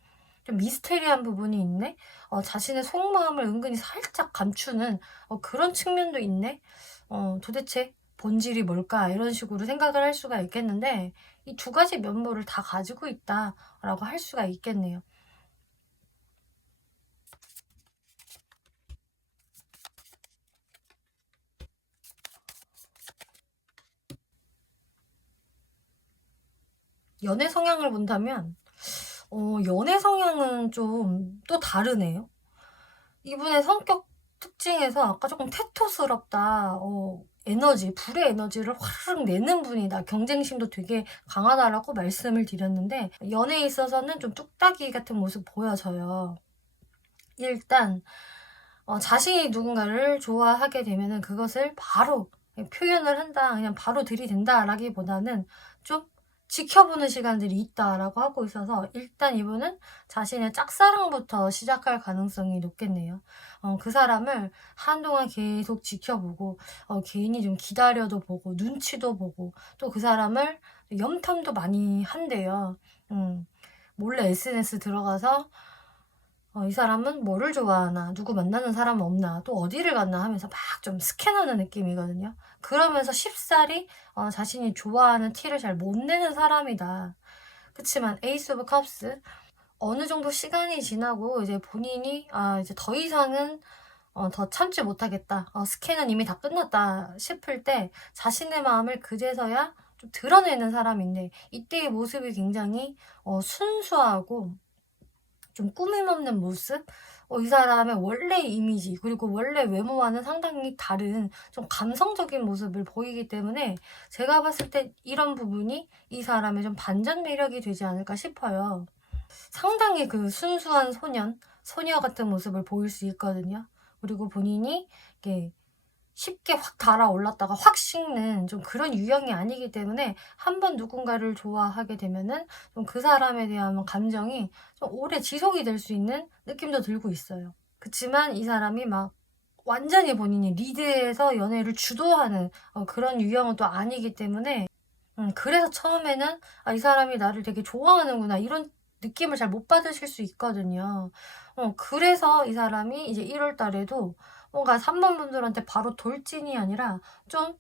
좀 미스테리한 부분이 있네? 자신의 속마음을 은근히 살짝 감추는 그런 측면도 있네? 도대체 본질이 뭘까? 이런 식으로 생각을 할 수가 있겠는데, 이 두 가지 면모를 다 가지고 있다라고 할 수가 있겠네요. 연애 성향을 본다면 연애 성향은 좀 또 다르네요. 이분의 성격 특징에서 아까 조금 테토스럽다, 에너지, 불의 에너지를 확 내는 분이다, 경쟁심도 되게 강하다라고 말씀을 드렸는데, 연애에 있어서는 좀 뚝딱이 같은 모습 보여져요. 일단 자신이 누군가를 좋아하게 되면은 그것을 바로 표현을 한다, 그냥 바로 들이댄다 라기보다는 좀 지켜보는 시간들이 있다라고 하고 있어서, 일단 이분은 자신의 짝사랑부터 시작할 가능성이 높겠네요. 그 사람을 한동안 계속 지켜보고, 개인이 좀 기다려도 보고 눈치도 보고, 또 그 사람을 염탐도 많이 한대요. 몰래 SNS 들어가서 이 사람은 뭐를 좋아하나, 누구 만나는 사람 없나, 또 어디를 갔나 하면서 막 좀 스캔하는 느낌이거든요. 그러면서 쉽사리 자신이 좋아하는 티를 잘 못 내는 사람이다. 그치만 에이스 오브 컵스, 어느 정도 시간이 지나고 이제 본인이 이제 더 이상은 더 참지 못하겠다, 스캔은 이미 다 끝났다 싶을 때 자신의 마음을 그제서야 좀 드러내는 사람인데, 이때의 모습이 굉장히 순수하고 좀 꾸밈 없는 모습? 이 사람의 원래 이미지, 그리고 원래 외모와는 상당히 다른 좀 감성적인 모습을 보이기 때문에, 제가 봤을 때 이런 부분이 이 사람의 좀 반전 매력이 되지 않을까 싶어요. 상당히 그 순수한 소녀 같은 모습을 보일 수 있거든요. 그리고 본인이 이렇게 쉽게 확 달아올랐다가 확 식는 좀 그런 유형이 아니기 때문에, 한번 누군가를 좋아하게 되면은 좀 그 사람에 대한 감정이 좀 오래 지속이 될 수 있는 느낌도 들고 있어요. 그치만 이 사람이 막 완전히 본인이 리드해서 연애를 주도하는 그런 유형은 또 아니기 때문에, 그래서 처음에는 이 사람이 나를 되게 좋아하는구나, 이런 느낌을 잘 못 받으실 수 있거든요. 그래서 이 사람이 이제 1월 달에도 뭔가 3번 분들한테 바로 돌진이 아니라 좀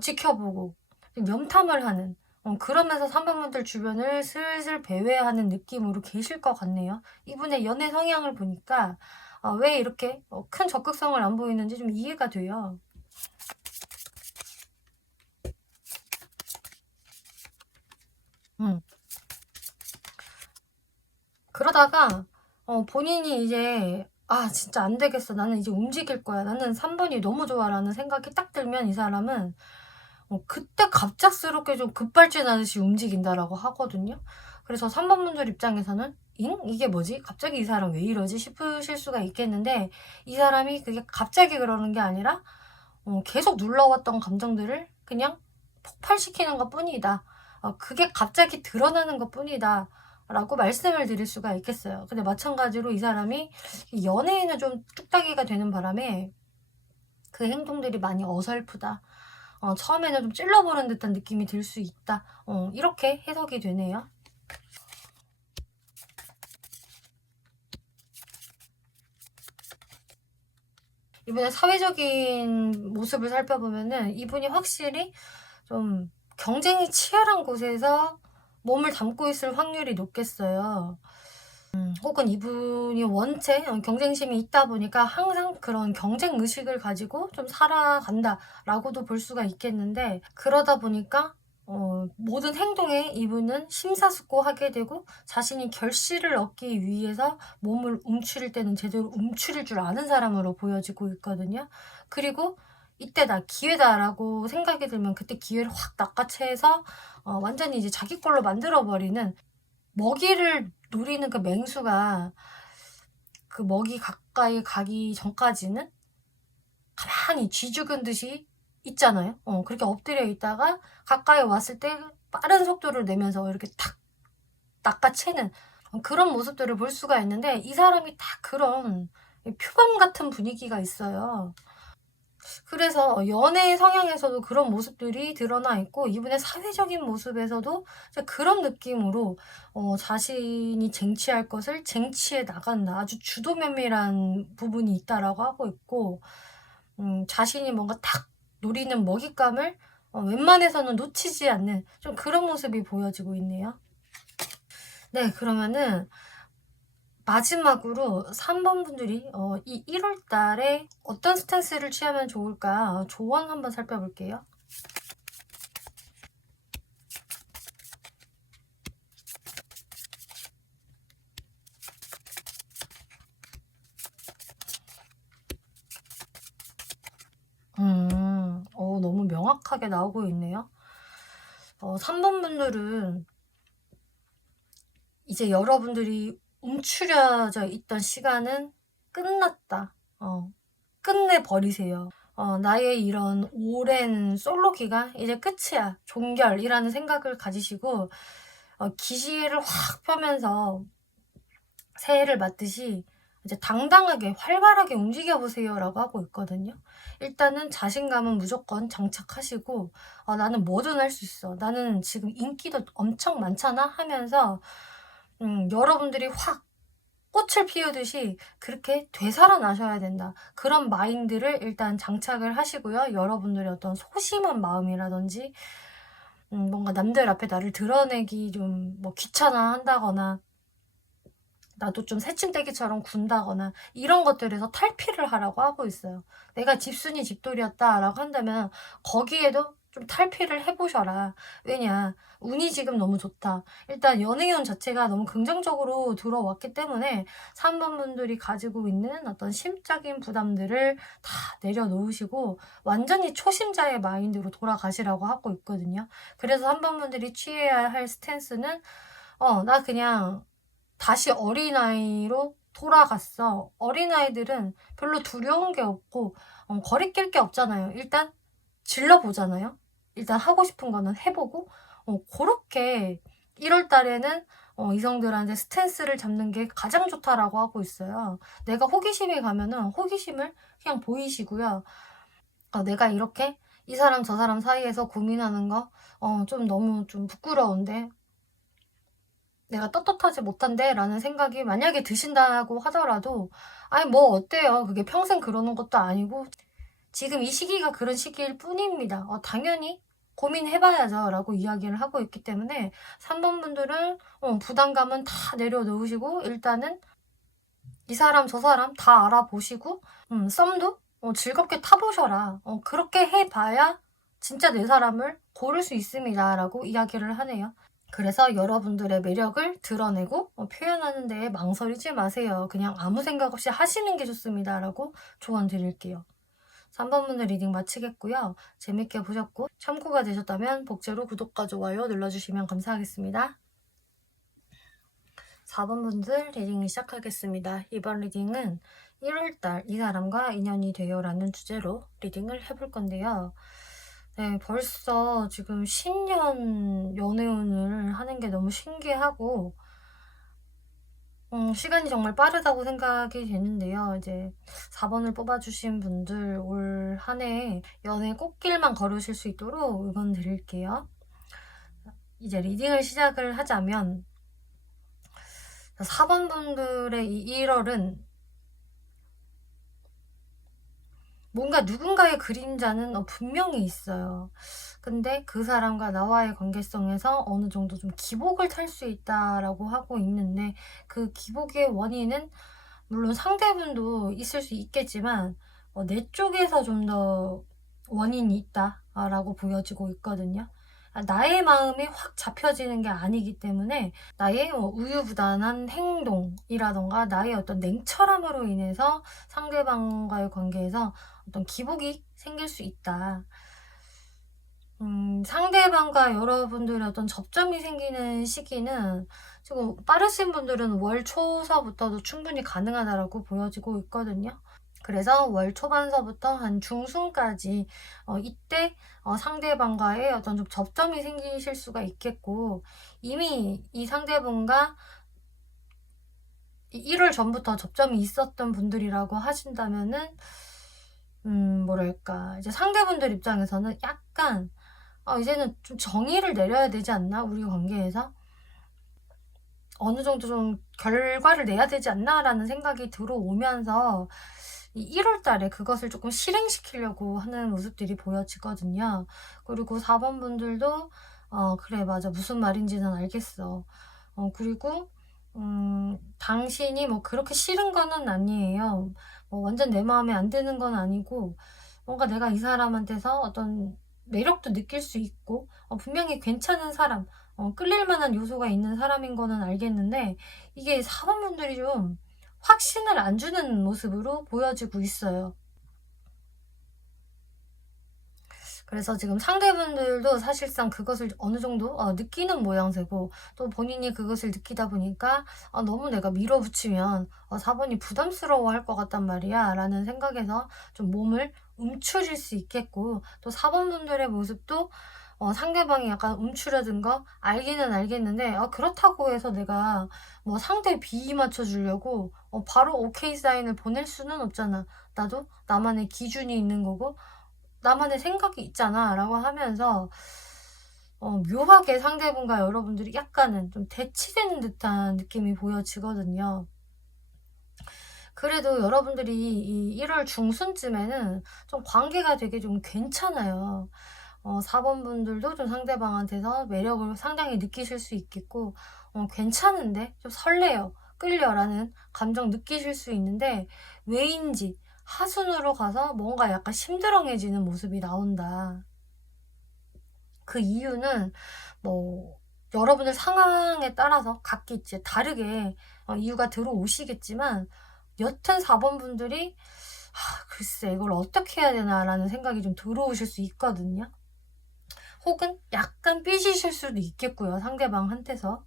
지켜보고 좀 염탐을 하는, 그러면서 3번 분들 주변을 슬슬 배회하는 느낌으로 계실 것 같네요. 이분의 연애 성향을 보니까 왜 이렇게 큰 적극성을 안 보이는지 좀 이해가 돼요. 그러다가 본인이 이제 아 진짜 안 되겠어. 나는 이제 움직일 거야. 나는 3번이 너무 좋아라는 생각이 딱 들면 이 사람은 그때 갑작스럽게 좀 급발진하듯이 움직인다라고 하거든요. 그래서 3번 분들 입장에서는 잉? 이게 뭐지? 갑자기 이 사람 왜 이러지? 싶으실 수가 있겠는데 이 사람이 그게 갑자기 그러는 게 아니라 계속 눌러왔던 감정들을 그냥 폭발시키는 것 뿐이다. 그게 갑자기 드러나는 것 뿐이다. 라고 말씀을 드릴 수가 있겠어요. 근데 마찬가지로 이 사람이 연예인은 좀 뚝딱이가 되는 바람에 그 행동들이 많이 어설프다. 처음에는 좀 찔러보는 듯한 느낌이 들 수 있다. 이렇게 해석이 되네요. 이번에 사회적인 모습을 살펴보면은 이분이 확실히 좀 경쟁이 치열한 곳에서 몸을 담고 있을 확률이 높겠어요. 혹은 이분이 원체 경쟁심이 있다 보니까 항상 그런 경쟁 의식을 가지고 좀 살아간다라고도 볼 수가 있겠는데 그러다 보니까 모든 행동에 이분은 심사숙고하게 되고 자신이 결실을 얻기 위해서 몸을 움츠릴 때는 제대로 움츠릴 줄 아는 사람으로 보여지고 있거든요. 그리고 이때 나 기회다라고 생각이 들면 그때 기회를 확 낚아채서 완전히 이제 자기 걸로 만들어버리는 먹이를 노리는 그 맹수가 그 먹이 가까이 가기 전까지는 가만히 쥐 죽은 듯이 있잖아요. 그렇게 엎드려 있다가 가까이 왔을 때 빠른 속도를 내면서 이렇게 탁 낚아채는 그런 모습들을 볼 수가 있는데 이 사람이 다 그런 표범 같은 분위기가 있어요. 그래서 연애 성향에서도 그런 모습들이 드러나 있고 이분의 사회적인 모습에서도 그런 느낌으로 자신이 쟁취할 것을 쟁취해 나간다. 아주 주도면밀한 부분이 있다라고 하고 있고 자신이 뭔가 탁 노리는 먹잇감을 웬만해서는 놓치지 않는 좀 그런 모습이 보여지고 있네요. 네, 그러면은 마지막으로 3번 분들이 이 1월 달에 어떤 스탠스를 취하면 좋을까 조언 한번 살펴볼게요. 너무 명확하게 나오고 있네요. 3번 분들은 이제 여러분들이 움츠려져 있던 시간은 끝났다. 끝내버리세요. 나의 이런 오랜 솔로 기간 이제 끝이야. 종결이라는 생각을 가지시고 기시를 확 펴면서 새해를 맞듯이 이제 당당하게 활발하게 움직여 보세요라고 하고 있거든요. 일단은 자신감은 무조건 장착하시고 나는 뭐든 할 수 있어. 나는 지금 인기도 엄청 많잖아 하면서 여러분들이 확 꽃을 피우듯이 그렇게 되살아나셔야 된다. 그런 마인드를 일단 장착을 하시고요. 여러분들의 어떤 소심한 마음이라든지 뭔가 남들 앞에 나를 드러내기 좀 뭐 귀찮아 한다거나 나도 좀 새침대기처럼 군다거나 이런 것들에서 탈피를 하라고 하고 있어요. 내가 집순이 집돌이였다라고 한다면 거기에도 좀 탈피를 해보셔라. 왜냐, 운이 지금 너무 좋다. 일단 연애운 자체가 너무 긍정적으로 들어왔기 때문에 3번 분들이 가지고 있는 어떤 심적인 부담들을 다 내려놓으시고 완전히 초심자의 마인드로 돌아가시라고 하고 있거든요. 그래서 3번 분들이 취해야 할 스탠스는 나 그냥 다시 어린아이로 돌아갔어. 어린아이들은 별로 두려운 게 없고 거리낄 게 없잖아요. 일단 질러보잖아요. 일단 하고 싶은 거는 해보고 그렇게 1월 달에는 이성들한테 스탠스를 잡는 게 가장 좋다라고 하고 있어요. 내가 호기심이 가면은 호기심을 그냥 보이시고요. 내가 이렇게 이 사람 저 사람 사이에서 고민하는 거 좀 너무 좀 부끄러운데 내가 떳떳하지 못한데 라는 생각이 만약에 드신다고 하더라도 아니 뭐 어때요. 그게 평생 그러는 것도 아니고 지금 이 시기가 그런 시기일 뿐입니다. 당연히 고민해봐야죠 라고 이야기를 하고 있기 때문에 3번 분들은 부담감은 다 내려놓으시고 일단은 이 사람 저 사람 다 알아보시고 썸도 즐겁게 타보셔라. 그렇게 해봐야 진짜 내 사람을 고를 수 있습니다 라고 이야기를 하네요. 그래서 여러분들의 매력을 드러내고 표현하는 데에 망설이지 마세요. 그냥 아무 생각 없이 하시는 게 좋습니다. 라고 조언 드릴게요. 3번 분들 리딩 마치겠고요. 재밌게 보셨고 참고가 되셨다면 복제로 구독과 좋아요 눌러주시면 감사하겠습니다. 4번 분들 리딩 시작하겠습니다. 이번 리딩은 1월달 이 사람과 인연이 돼요 라는 주제로 리딩을 해볼 건데요. 네, 벌써 지금 신년 연애운을 하는 게 너무 신기하고 시간이 정말 빠르다고 생각이 되는데요. 이제 4번을 뽑아주신 분들 올 한 해 연애 꽃길만 걸으실 수 있도록 응원 드릴게요. 이제 리딩을 시작을 하자면 4번 분들의 이 1월은 뭔가 누군가의 그림자는 분명히 있어요. 근데 그 사람과 나와의 관계성에서 어느 정도 좀 기복을 탈 수 있다라고 하고 있는데 그 기복의 원인은 물론 상대분도 있을 수 있겠지만 내 쪽에서 좀 더 원인이 있다라고 보여지고 있거든요. 나의 마음이 확 잡혀지는 게 아니기 때문에 나의 우유부단한 행동이라던가 나의 어떤 냉철함으로 인해서 상대방과의 관계에서 어떤 기복이 생길 수 있다. 상대방과 여러분들의 어떤 접점이 생기는 시기는 지금 빠르신 분들은 월 초서부터도 충분히 가능하다고 보여지고 있거든요. 그래서 월 초반서부터 한 중순까지 이때 상대방과의 어떤 좀 접점이 생기실 수가 있겠고 이미 이 상대분과 1월 전부터 접점이 있었던 분들이라고 하신다면은 뭐랄까 이제 상대분들 입장에서는 약간 이제는 좀 정의를 내려야 되지 않나 우리 관계에서 어느 정도 좀 결과를 내야 되지 않나 라는 생각이 들어오면서 이 1월 달에 그것을 조금 실행시키려고 하는 모습들이 보여지거든요. 그리고 4번 분들도 그래 맞아 무슨 말인지는 알겠어. 그리고 당신이 뭐 그렇게 싫은 거는 아니에요. 뭐 완전 내 마음에 안 드는 건 아니고 뭔가 내가 이 사람한테서 어떤 매력도 느낄 수 있고 분명히 괜찮은 사람 끌릴 만한 요소가 있는 사람인 거는 알겠는데 이게 사원분들이 좀 확신을 안 주는 모습으로 보여지고 있어요. 그래서 지금 상대분들도 사실상 그것을 어느 정도 느끼는 모양새고 또 본인이 그것을 느끼다 보니까 너무 내가 밀어붙이면 4번이 부담스러워할 것 같단 말이야 라는 생각에서 좀 몸을 움츠릴 수 있겠고 또 4번분들의 모습도 상대방이 약간 움츠려든 거 알기는 알겠는데 그렇다고 해서 내가 뭐 상대 비위 맞춰주려고 바로 오케이 사인을 보낼 수는 없잖아. 나도 나만의 기준이 있는 거고 나만의 생각이 있잖아 라고 하면서 묘하게 상대분과 여러분들이 약간은 좀 대치되는 듯한 느낌이 보여지거든요. 그래도 여러분들이 이 1월 중순쯤에는 좀 관계가 되게 좀 괜찮아요. 4번 분들도 좀 상대방한테서 매력을 상당히 느끼실 수 있겠고 괜찮은데 좀 설레요 끌려라는 감정 느끼실 수 있는데 왜인지 하순으로 가서 뭔가 약간 심드렁해지는 모습이 나온다. 그 이유는 뭐 여러분들 상황에 따라서 각기 이제 다르게 이유가 들어오시겠지만 여튼 4번 분들이 글쎄 이걸 어떻게 해야 되나 라는 생각이 좀 들어오실 수 있거든요. 혹은 약간 삐지실 수도 있겠고요. 상대방한테서.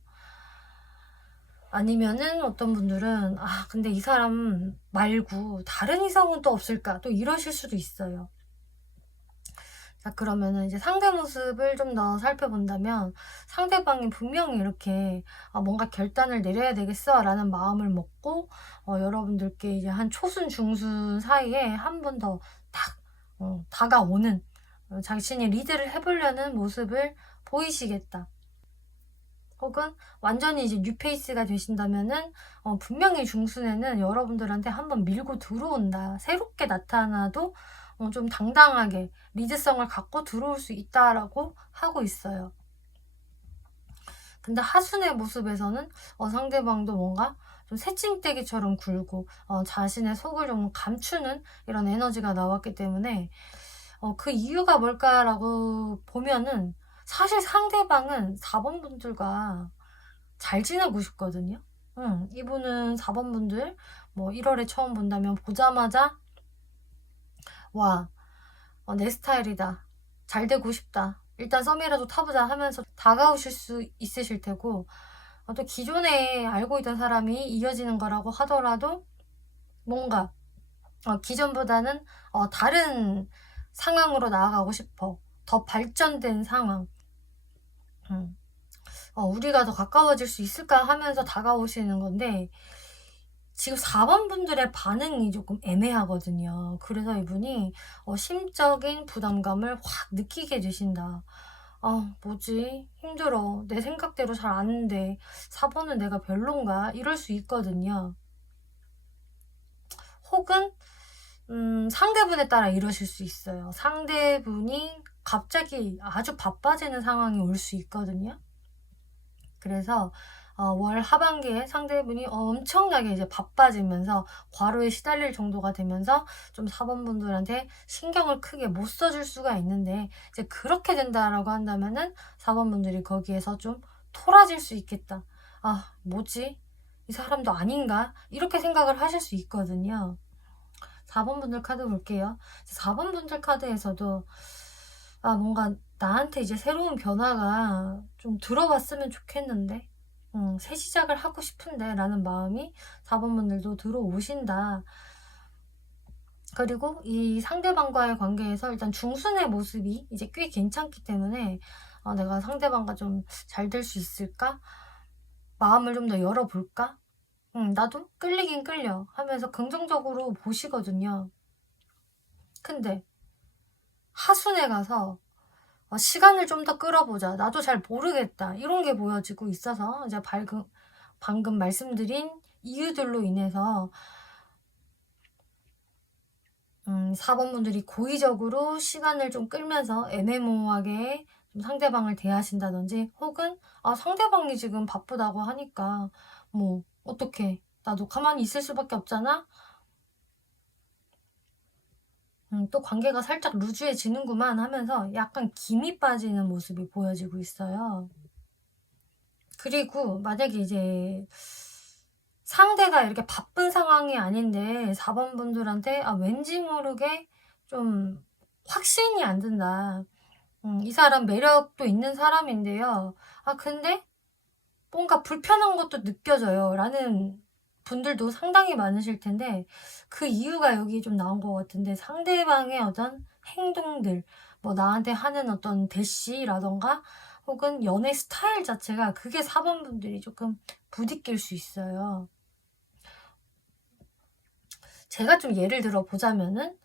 아니면은 어떤 분들은 근데 이 사람 말고 다른 이성은 또 없을까 또 이러실 수도 있어요. 자 그러면은 이제 상대 모습을 좀 더 살펴본다면 상대방이 분명히 이렇게 뭔가 결단을 내려야 되겠어 라는 마음을 먹고 여러분들께 이제 한 초순 중순 사이에 한 번 더 딱 다가오는 자신이 리드를 해보려는 모습을 보이시겠다. 혹은 완전히 이제 뉴페이스가 되신다면은 분명히 중순에는 여러분들한테 한번 밀고 들어온다. 새롭게 나타나도 좀 당당하게 리드성을 갖고 들어올 수 있다라고 하고 있어요. 근데 하순의 모습에서는 상대방도 뭔가 좀 새침대기처럼 굴고 자신의 속을 좀 감추는 이런 에너지가 나왔기 때문에 그 이유가 뭘까라고 보면은 사실 상대방은 4번 분들과 잘 지내고 싶거든요. 이분은 4번 분들 뭐 1월에 처음 본다면 보자마자 와, 내 스타일이다. 잘 되고 싶다. 일단 썸이라도 타보자 하면서 다가오실 수 있으실 테고, 또 기존에 알고 있던 사람이 이어지는 거라고 하더라도 뭔가 기존보다는 다른 상황으로 나아가고 싶어. 더 발전된 상황. 우리가 더 가까워질 수 있을까 하면서 다가오시는 건데, 지금 4번 분들의 반응이 조금 애매하거든요. 그래서 이분이 심적인 부담감을 확 느끼게 되신다. 뭐지? 힘들어. 내 생각대로 잘 안 돼. 4번은 내가 별론가? 이럴 수 있거든요. 혹은 상대분에 따라 이러실 수 있어요. 상대분이 갑자기 아주 바빠지는 상황이 올 수 있거든요. 그래서 월 하반기에 상대분이 엄청나게 이제 바빠지면서 과로에 시달릴 정도가 되면서 좀 4번 분들한테 신경을 크게 못 써줄 수가 있는데, 이제 그렇게 된다라고 한다면은 4번 분들이 거기에서 좀 토라질 수 있겠다. 뭐지? 이 사람도 아닌가? 이렇게 생각을 하실 수 있거든요. 4번 분들 카드 볼게요. 4번 분들 카드에서도 뭔가 나한테 이제 새로운 변화가 좀 들어왔으면 좋겠는데, 새 시작을 하고 싶은데 라는 마음이 4번 분들도 들어오신다. 그리고 이 상대방과의 관계에서 일단 중순의 모습이 이제 꽤 괜찮기 때문에 내가 상대방과 좀 잘 될 수 있을까? 마음을 좀 더 열어볼까? 나도 끌리긴 끌려 하면서 긍정적으로 보시거든요. 근데 하순에 가서 시간을 좀 더 끌어보자. 나도 잘 모르겠다. 이런 게 보여지고 있어서 이제 방금 말씀드린 이유들로 인해서 4번 분들이 고의적으로 시간을 좀 끌면서 애매모호하게 좀 상대방을 대하신다든지, 혹은 상대방이 지금 바쁘다고 하니까 뭐 어떡해. 나도 가만히 있을 수밖에 없잖아. 또 관계가 살짝 루즈해지는구만 하면서 약간 김이 빠지는 모습이 보여지고 있어요. 그리고 만약에 이제 상대가 이렇게 바쁜 상황이 아닌데 4번 분들한테 왠지 모르게 좀 확신이 안 든다. 이 사람 매력도 있는 사람인데요. 근데 뭔가 불편한 것도 느껴져요. 라는 분들도 상당히 많으실 텐데, 그 이유가 여기 좀 나온 것 같은데, 상대방의 어떤 행동들, 뭐 나한테 하는 어떤 대시라던가 혹은 연애 스타일 자체가, 그게 4번 분들이 조금 부딪힐 수 있어요. 제가 좀 예를 들어 보자면은,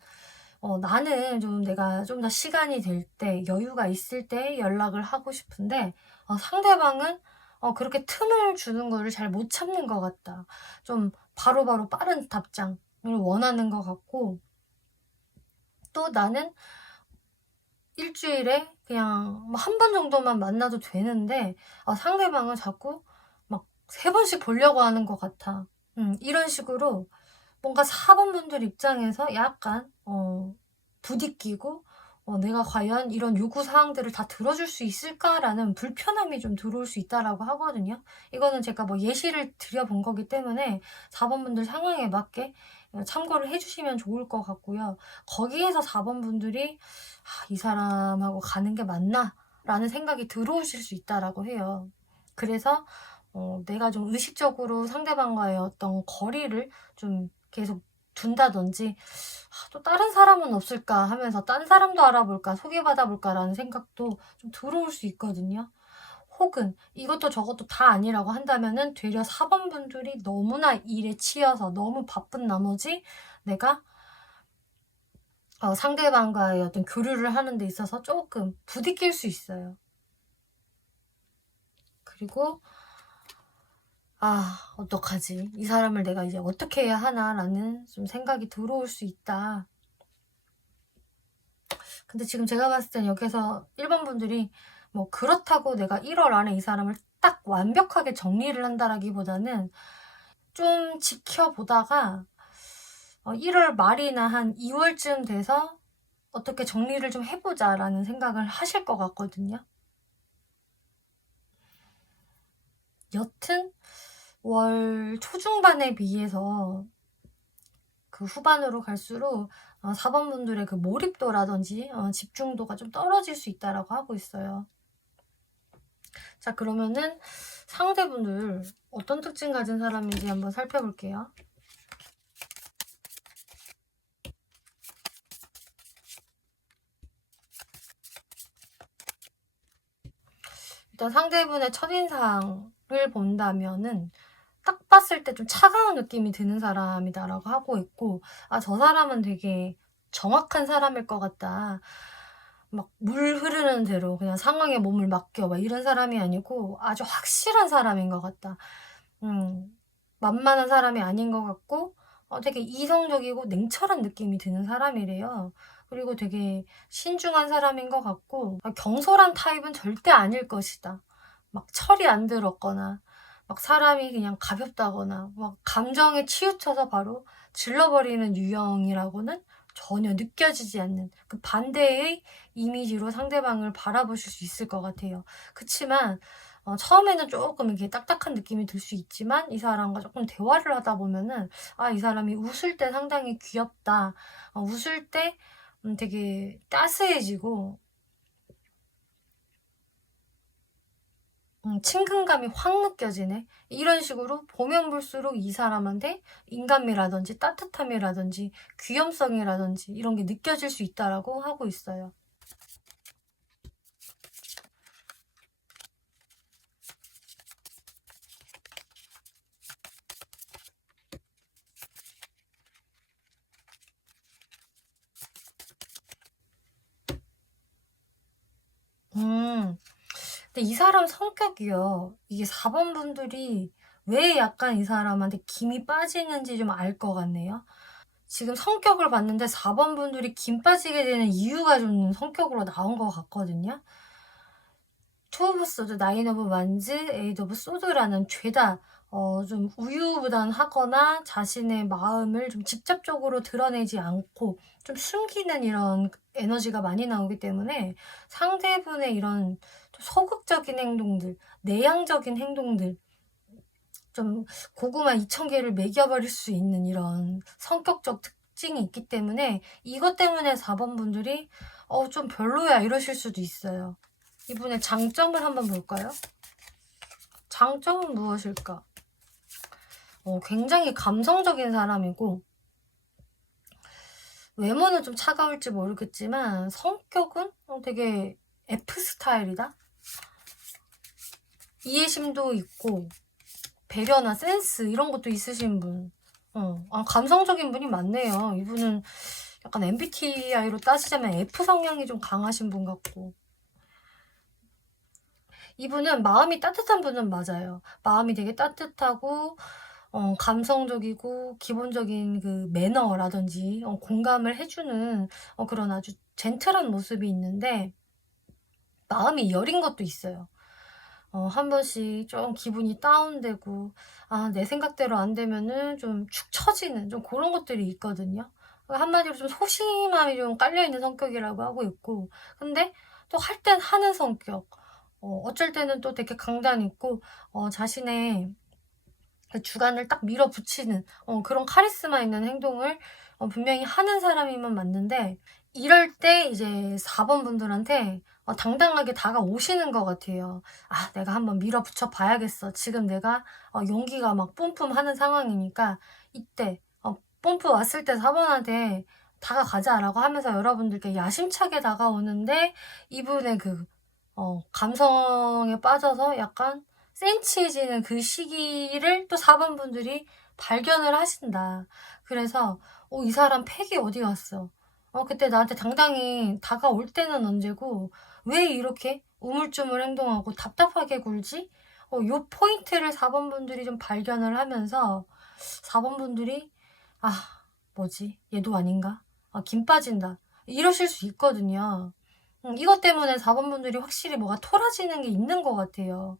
나는 좀 내가 좀 더 시간이 될 때, 여유가 있을 때 연락을 하고 싶은데, 상대방은 그렇게 틈을 주는 거를 잘 못 참는 것 같다. 좀 바로바로 빠른 답장을 원하는 것 같고, 또 나는 일주일에 그냥 뭐 한 번 정도만 만나도 되는데, 상대방은 자꾸 막 3번씩 보려고 하는 것 같아. 이런 식으로 뭔가 4번 분들 입장에서 약간 부딪히고, 내가 과연 이런 요구 사항들을 다 들어줄 수 있을까라는 불편함이 좀 들어올 수 있다라고 하거든요. 이거는 제가 뭐 예시를 드려본 거기 때문에 4번 분들 상황에 맞게 참고를 해주시면 좋을 것 같고요. 거기에서 4번 분들이 이 사람하고 가는 게 맞나? 라는 생각이 들어오실 수 있다라고 해요. 그래서 내가 좀 의식적으로 상대방과의 어떤 거리를 좀 계속 둔다든지, 또 다른 사람은 없을까 하면서 딴 사람도 알아볼까, 소개받아볼까 라는 생각도 좀 들어올 수 있거든요. 혹은 이것도 저것도 다 아니라고 한다면은 되려 4번 분들이 너무나 일에 치여서 너무 바쁜 나머지 내가 상대방과의 어떤 교류를 하는 데 있어서 조금 부딪힐 수 있어요. 그리고 어떡하지? 이 사람을 내가 이제 어떻게 해야 하나라는 좀 생각이 들어올 수 있다. 근데 지금 제가 봤을 땐 여기서 1번 분들이 뭐 그렇다고 내가 1월 안에 이 사람을 딱 완벽하게 정리를 한다라기보다는 좀 지켜보다가 1월 말이나 한 2월쯤 돼서 어떻게 정리를 좀 해보자라는 생각을 하실 것 같거든요. 여튼 월 초중반에 비해서 그 후반으로 갈수록 4번 분들의 그 몰입도라든지 집중도가 좀 떨어질 수 있다라고 하고 있어요. 자, 그러면은 상대분들 어떤 특징 가진 사람인지 한번 살펴볼게요. 일단 상대분의 첫인상을 본다면은 딱 봤을 때 좀 차가운 느낌이 드는 사람이다라고 하고 있고, 저 사람은 되게 정확한 사람일 것 같다. 막 물 흐르는 대로 그냥 상황에 몸을 맡겨 막 이런 사람이 아니고 아주 확실한 사람인 것 같다. 만만한 사람이 아닌 것 같고 되게 이성적이고 냉철한 느낌이 드는 사람이래요. 그리고 되게 신중한 사람인 것 같고 경솔한 타입은 절대 아닐 것이다. 막 철이 안 들었거나 막 사람이 그냥 가볍다거나 막 감정에 치우쳐서 바로 질러버리는 유형이라고는 전혀 느껴지지 않는 그 반대의 이미지로 상대방을 바라보실 수 있을 것 같아요. 그치만 처음에는 조금 이렇게 딱딱한 느낌이 들 수 있지만 이 사람과 조금 대화를 하다 보면은 이 사람이 웃을 때 상당히 귀엽다. 웃을 때 되게 따스해지고 친근감이 확 느껴지네. 이런 식으로 보면 볼수록 이 사람한테 인간미라든지 따뜻함이라든지 귀염성이라든지 이런 게 느껴질 수 있다라고 하고 있어요. 근데 이 사람 성격이요. 이게 4번 분들이 왜 약간 이 사람한테 김이 빠지는지 좀 알 것 같네요. 지금 성격을 봤는데 4번 분들이 김 빠지게 되는 이유가 좀 성격으로 나온 것 같거든요. 투 오브 소드, 나인 오브 완즈, 에이드 오브 소드라는 죄다 좀 우유부단하거나 자신의 마음을 좀 직접적으로 드러내지 않고 좀 숨기는 이런 에너지가 많이 나오기 때문에 상대분의 이런 좀 소극적인 행동들, 내향적인 행동들, 좀 고구마 2,000개를 매겨버릴 수 있는 이런 성격적 특징이 있기 때문에 이것 때문에 4번 분들이 좀 별로야 이러실 수도 있어요. 이분의 장점을 한번 볼까요? 장점은 무엇일까? 굉장히 감성적인 사람이고 외모는 좀 차가울지 모르겠지만 성격은 되게 F 스타일이다? 이해심도 있고 배려나 센스 이런 것도 있으신 분. 감성적인 분이 많네요. 이분은 약간 MBTI로 따지자면 F 성향이 좀 강하신 분 같고. 이분은 마음이 따뜻한 분은 맞아요. 마음이 되게 따뜻하고 감성적이고 기본적인 그 매너라든지 공감을 해주는 그런 아주 젠틀한 모습이 있는데 마음이 여린 것도 있어요. 한 번씩 좀 기분이 다운되고 내 생각대로 안 되면은 좀 축 처지는 좀 그런 것들이 있거든요. 한마디로 좀 소심함이 좀 깔려있는 성격이라고 하고 있고 근데 또 할 땐 하는 성격 어쩔 때는 또 되게 강단 있고 자신의 그 주관을 딱 밀어붙이는 그런 카리스마 있는 행동을 분명히 하는 사람이면 맞는데 이럴 때 이제 4번 분들한테 당당하게 다가오시는 것 같아요. 내가 한번 밀어붙여 봐야겠어. 지금 내가 용기가 막 뿜뿜 하는 상황이니까 이때 뿜뿜 왔을 때 4번한테 다가가자라고 하면서 여러분들께 야심차게 다가오는데 이분의 그 감성에 빠져서 약간 센치해지는 그 시기를 또 4번 분들이 발견을 하신다. 그래서 이 사람 팩이 어디 갔어? 그때 나한테 당당히 다가올 때는 언제고 왜 이렇게 우물쭈물 행동하고 답답하게 굴지? 요 포인트를 4번 분들이 좀 발견을 하면서 4번 분들이 뭐지? 얘도 아닌가? 김 빠진다. 이러실 수 있거든요. 이것 때문에 4번 분들이 확실히 뭐가 토라지는 게 있는 것 같아요.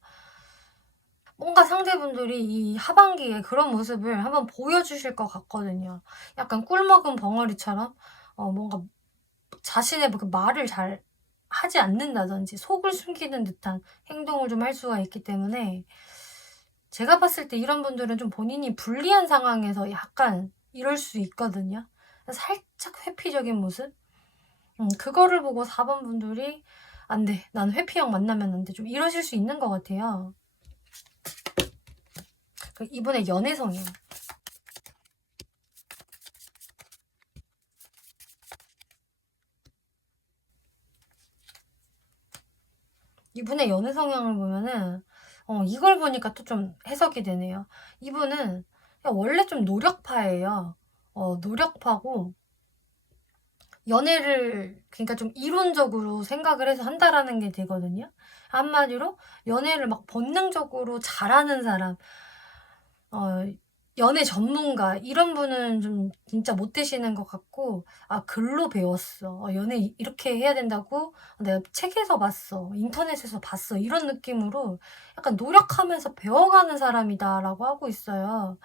뭔가 상대분들이 이 하반기에 그런 모습을 한번 보여주실 것 같거든요. 약간 꿀먹은 벙어리처럼 뭔가 자신의 그 말을 잘 하지 않는다든지 속을 숨기는 듯한 행동을 좀 할 수가 있기 때문에 제가 봤을 때 이런 분들은 좀 본인이 불리한 상황에서 약간 이럴 수 있거든요. 살짝 회피적인 모습? 그거를 보고 4번 분들이 안 돼. 난 회피형 만나면 안 돼. 좀 이러실 수 있는 것 같아요. 이분의 연애 성향. 이분의 연애 성향을 보면은 이걸 보니까 또 좀 해석이 되네요. 이분은 원래 좀 노력파예요. 노력파고 연애를 그러니까 좀 이론적으로 생각을 해서 한다라는 게 되거든요. 한마디로 연애를 막 본능적으로 잘하는 사람, 어, 연애 전문가 이런 분은 좀 진짜 못 되시는 것 같고, 아 글로 배웠어, 연애 이렇게 해야 된다고 내가 책에서 봤어, 인터넷에서 봤어, 이런 느낌으로 약간 노력하면서 배워가는 사람이다라고 하고 있어요.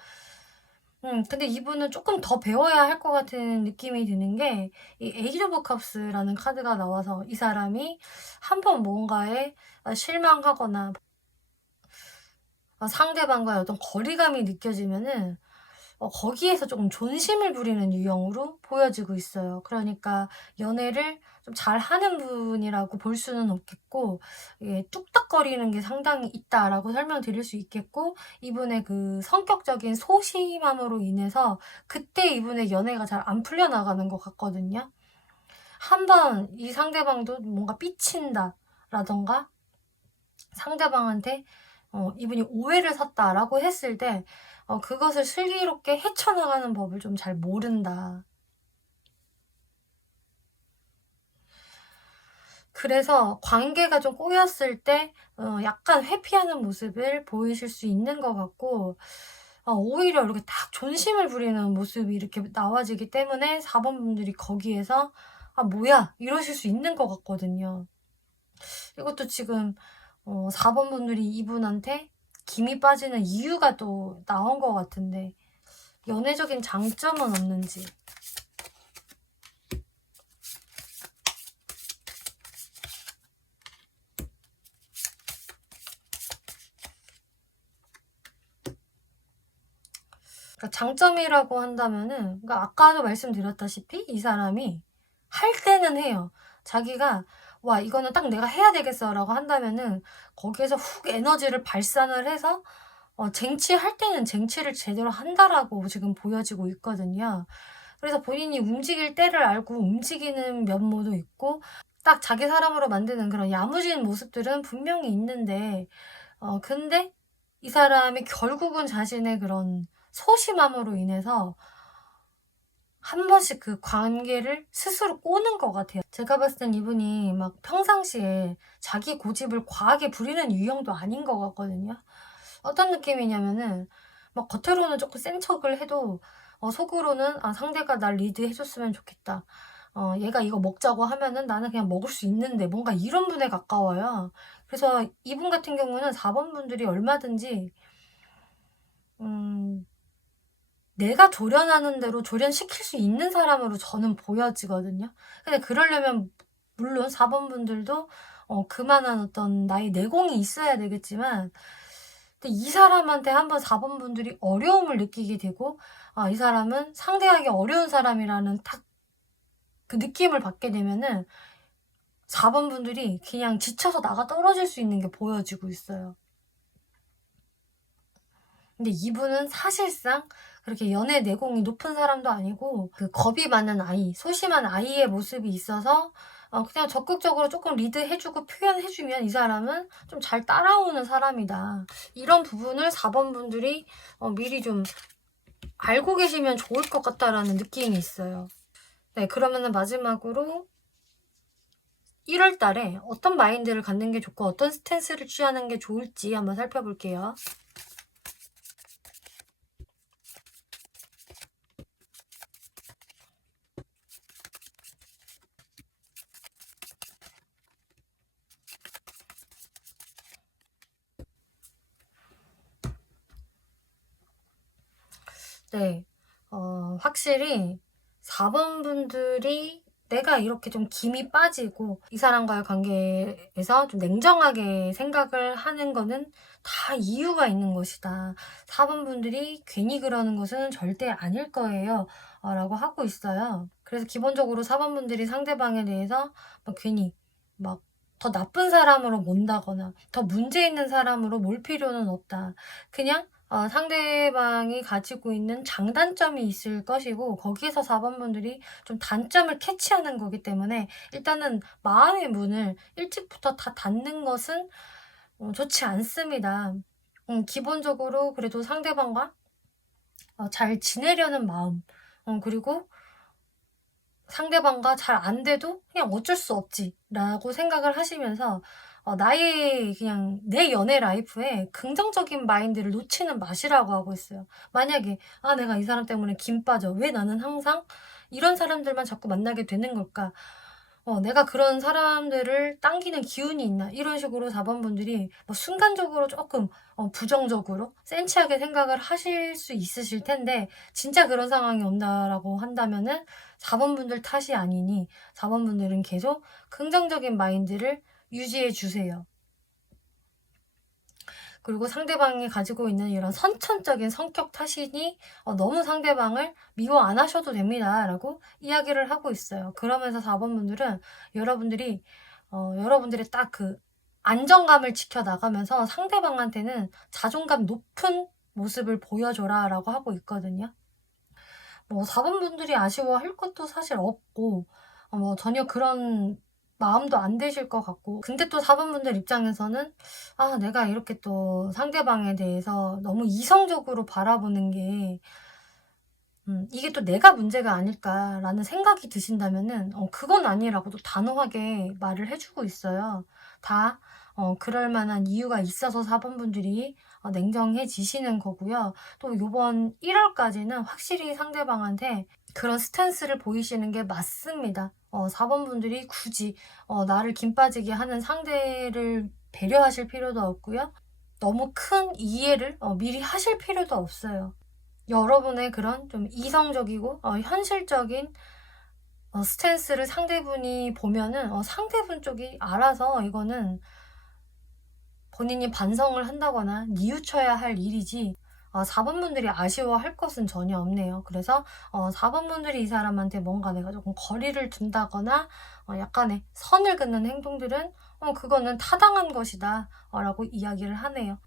근데 이분은 조금 더 배워야 할 것 같은 느낌이 드는 게, 이 에이즈 오브 컵스라는 카드가 나와서 이 사람이 한번 뭔가에 실망하거나 상대방과의 어떤 거리감이 느껴지면은 거기에서 조금 존심을 부리는 유형으로 보여지고 있어요. 그러니까 연애를 좀 잘하는 분이라고 볼 수는 없겠고, 뚝딱거리는 게 상당히 있다라고 설명드릴 수 있겠고, 이분의 그 성격적인 소심함으로 인해서 그때 이분의 연애가 잘 안 풀려나가는 것 같거든요. 한번 이 상대방도 뭔가 삐친다 라던가 상대방한테 이분이 오해를 샀다라고 했을 때 그것을 슬기롭게 헤쳐나가는 법을 좀 잘 모른다. 그래서 관계가 좀 꼬였을 때 약간 회피하는 모습을 보이실 수 있는 것 같고, 오히려 이렇게 딱 존심을 부리는 모습이 이렇게 나와지기 때문에 4번 분들이 거기에서 아 뭐야 이러실 수 있는 것 같거든요. 이것도 지금 4번 분들이 이분한테 김이 빠지는 이유가 또 나온 것 같은데, 연애적인 장점은 없는지. 그러니까 장점이라고 한다면은, 그러니까 아까도 말씀드렸다시피 이 사람이 할 때는 해요. 자기가 와 이거는 딱 내가 해야 되겠어라고 한다면은 거기에서 훅 에너지를 발산을 해서 쟁취할 때는 쟁취를 제대로 한다라고 지금 보여지고 있거든요. 그래서 본인이 움직일 때를 알고 움직이는 면모도 있고, 딱 자기 사람으로 만드는 그런 야무진 모습들은 분명히 있는데, 근데 이 사람이 결국은 자신의 그런 소심함으로 인해서 한 번씩 그 관계를 스스로 꼬는 것 같아요. 제가 봤을 땐 이분이 막 평상시에 자기 고집을 과하게 부리는 유형도 아닌 것 같거든요. 어떤 느낌이냐면은 막 겉으로는 조금 센 척을 해도 속으로는 아 상대가 날 리드해줬으면 좋겠다. 얘가 이거 먹자고 하면은 나는 그냥 먹을 수 있는데, 뭔가 이런 분에 가까워요. 그래서 이분 같은 경우는 4번 분들이 얼마든지 음, 내가 조련하는 대로 조련시킬 수 있는 사람으로 저는 보여지거든요. 근데 그러려면 물론 4번 분들도 그만한 어떤 나의 내공이 있어야 되겠지만, 근데 이 사람한테 한번 4번 분들이 어려움을 느끼게 되고, 아, 이 사람은 상대하기 어려운 사람이라는 딱 그 느낌을 받게 되면은 4번 분들이 그냥 지쳐서 나가 떨어질 수 있는 게 보여지고 있어요. 근데 이분은 사실상 그렇게 연애 내공이 높은 사람도 아니고, 그 겁이 많은 아이, 소심한 아이의 모습이 있어서 그냥 적극적으로 조금 리드해주고 표현해주면 이 사람은 좀 잘 따라오는 사람이다. 이런 부분을 4번 분들이 미리 좀 알고 계시면 좋을 것 같다라는 느낌이 있어요. 네, 그러면은 마지막으로 1월 달에 어떤 마인드를 갖는 게 좋고 어떤 스탠스를 취하는 게 좋을지 한번 살펴볼게요. 네, 확실히 4번 분들이 내가 이렇게 좀 김이 빠지고 이 사람과의 관계에서 좀 냉정하게 생각을 하는 거는 다 이유가 있는 것이다. 4번분들이 괜히 그러는 것은 절대 아닐 거예요. 라고 하고 있어요. 그래서 기본적으로 4번분들이 상대방에 대해서 막 괜히 막 더 나쁜 사람으로 본다거나 더 문제 있는 사람으로 몰 필요는 없다. 그냥 상대방이 가지고 있는 장단점이 있을 것이고 거기에서 4번분들이 좀 단점을 캐치하는 거기 때문에 일단은 마음의 문을 일찍부터 다 닫는 것은 좋지 않습니다. 기본적으로 그래도 상대방과 잘 지내려는 마음, 그리고 상대방과 잘 안 돼도 그냥 어쩔 수 없지 라고 생각을 하시면서 나의 그냥 내 연애 라이프에 긍정적인 마인드를 놓치는 맛이라고 하고 있어요. 만약에 내가 이 사람 때문에 김 빠져. 왜 나는 항상 이런 사람들만 자꾸 만나게 되는 걸까? 내가 그런 사람들을 당기는 기운이 있나? 이런 식으로 4번분들이 순간적으로 조금 부정적으로 센치하게 생각을 하실 수 있으실 텐데 진짜 그런 상황이 온다라고 한다면은 4번분들 탓이 아니니 4번분들은 계속 긍정적인 마인드를 유지해 주세요. 그리고 상대방이 가지고 있는 이런 선천적인 성격 탓이니 너무 상대방을 미워 안 하셔도 됩니다. 라고 이야기를 하고 있어요. 그러면서 4번분들은 여러분들이 여러분들의 딱 그 안정감을 지켜나가면서 상대방한테는 자존감 높은 모습을 보여줘라 라고 하고 있거든요. 4번분들이 아쉬워할 것도 사실 없고 전혀 그런 마음도 안 되실 것 같고 근데 또 4번분들 입장에서는 내가 이렇게 또 상대방에 대해서 너무 이성적으로 바라보는 게 이게 또 내가 문제가 아닐까라는 생각이 드신다면은 그건 아니라고 또 단호하게 말을 해주고 있어요. 다 그럴 만한 이유가 있어서 4번분들이 냉정해지시는 거고요. 또 요번 1월까지는 확실히 상대방한테 그런 스탠스를 보이시는 게 맞습니다. 4번분들이 굳이 나를 김 빠지게 하는 상대를 배려하실 필요도 없고요. 너무 큰 이해를 미리 하실 필요도 없어요. 여러분의 그런 좀 이성적이고 현실적인 스탠스를 상대분이 보면은 상대분 쪽이 알아서 이거는 본인이 반성을 한다거나 뉘우쳐야 할 일이지 4번분들이 아쉬워할 것은 전혀 없네요. 그래서 4번분들이 이 사람한테 뭔가 내가 조금 거리를 둔다거나 약간의 선을 긋는 행동들은 그거는 타당한 것이다 라고 이야기를 하네요.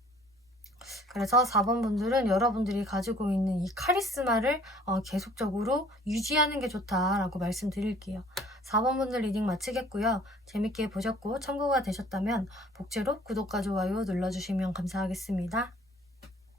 그래서 4번분들은 여러분들이 가지고 있는 이 카리스마를 계속적으로 유지하는 게 좋다라고 말씀드릴게요. 4번분들 리딩 마치겠고요. 재밌게 보셨고 참고가 되셨다면 복제로 구독과 좋아요 눌러주시면 감사하겠습니다.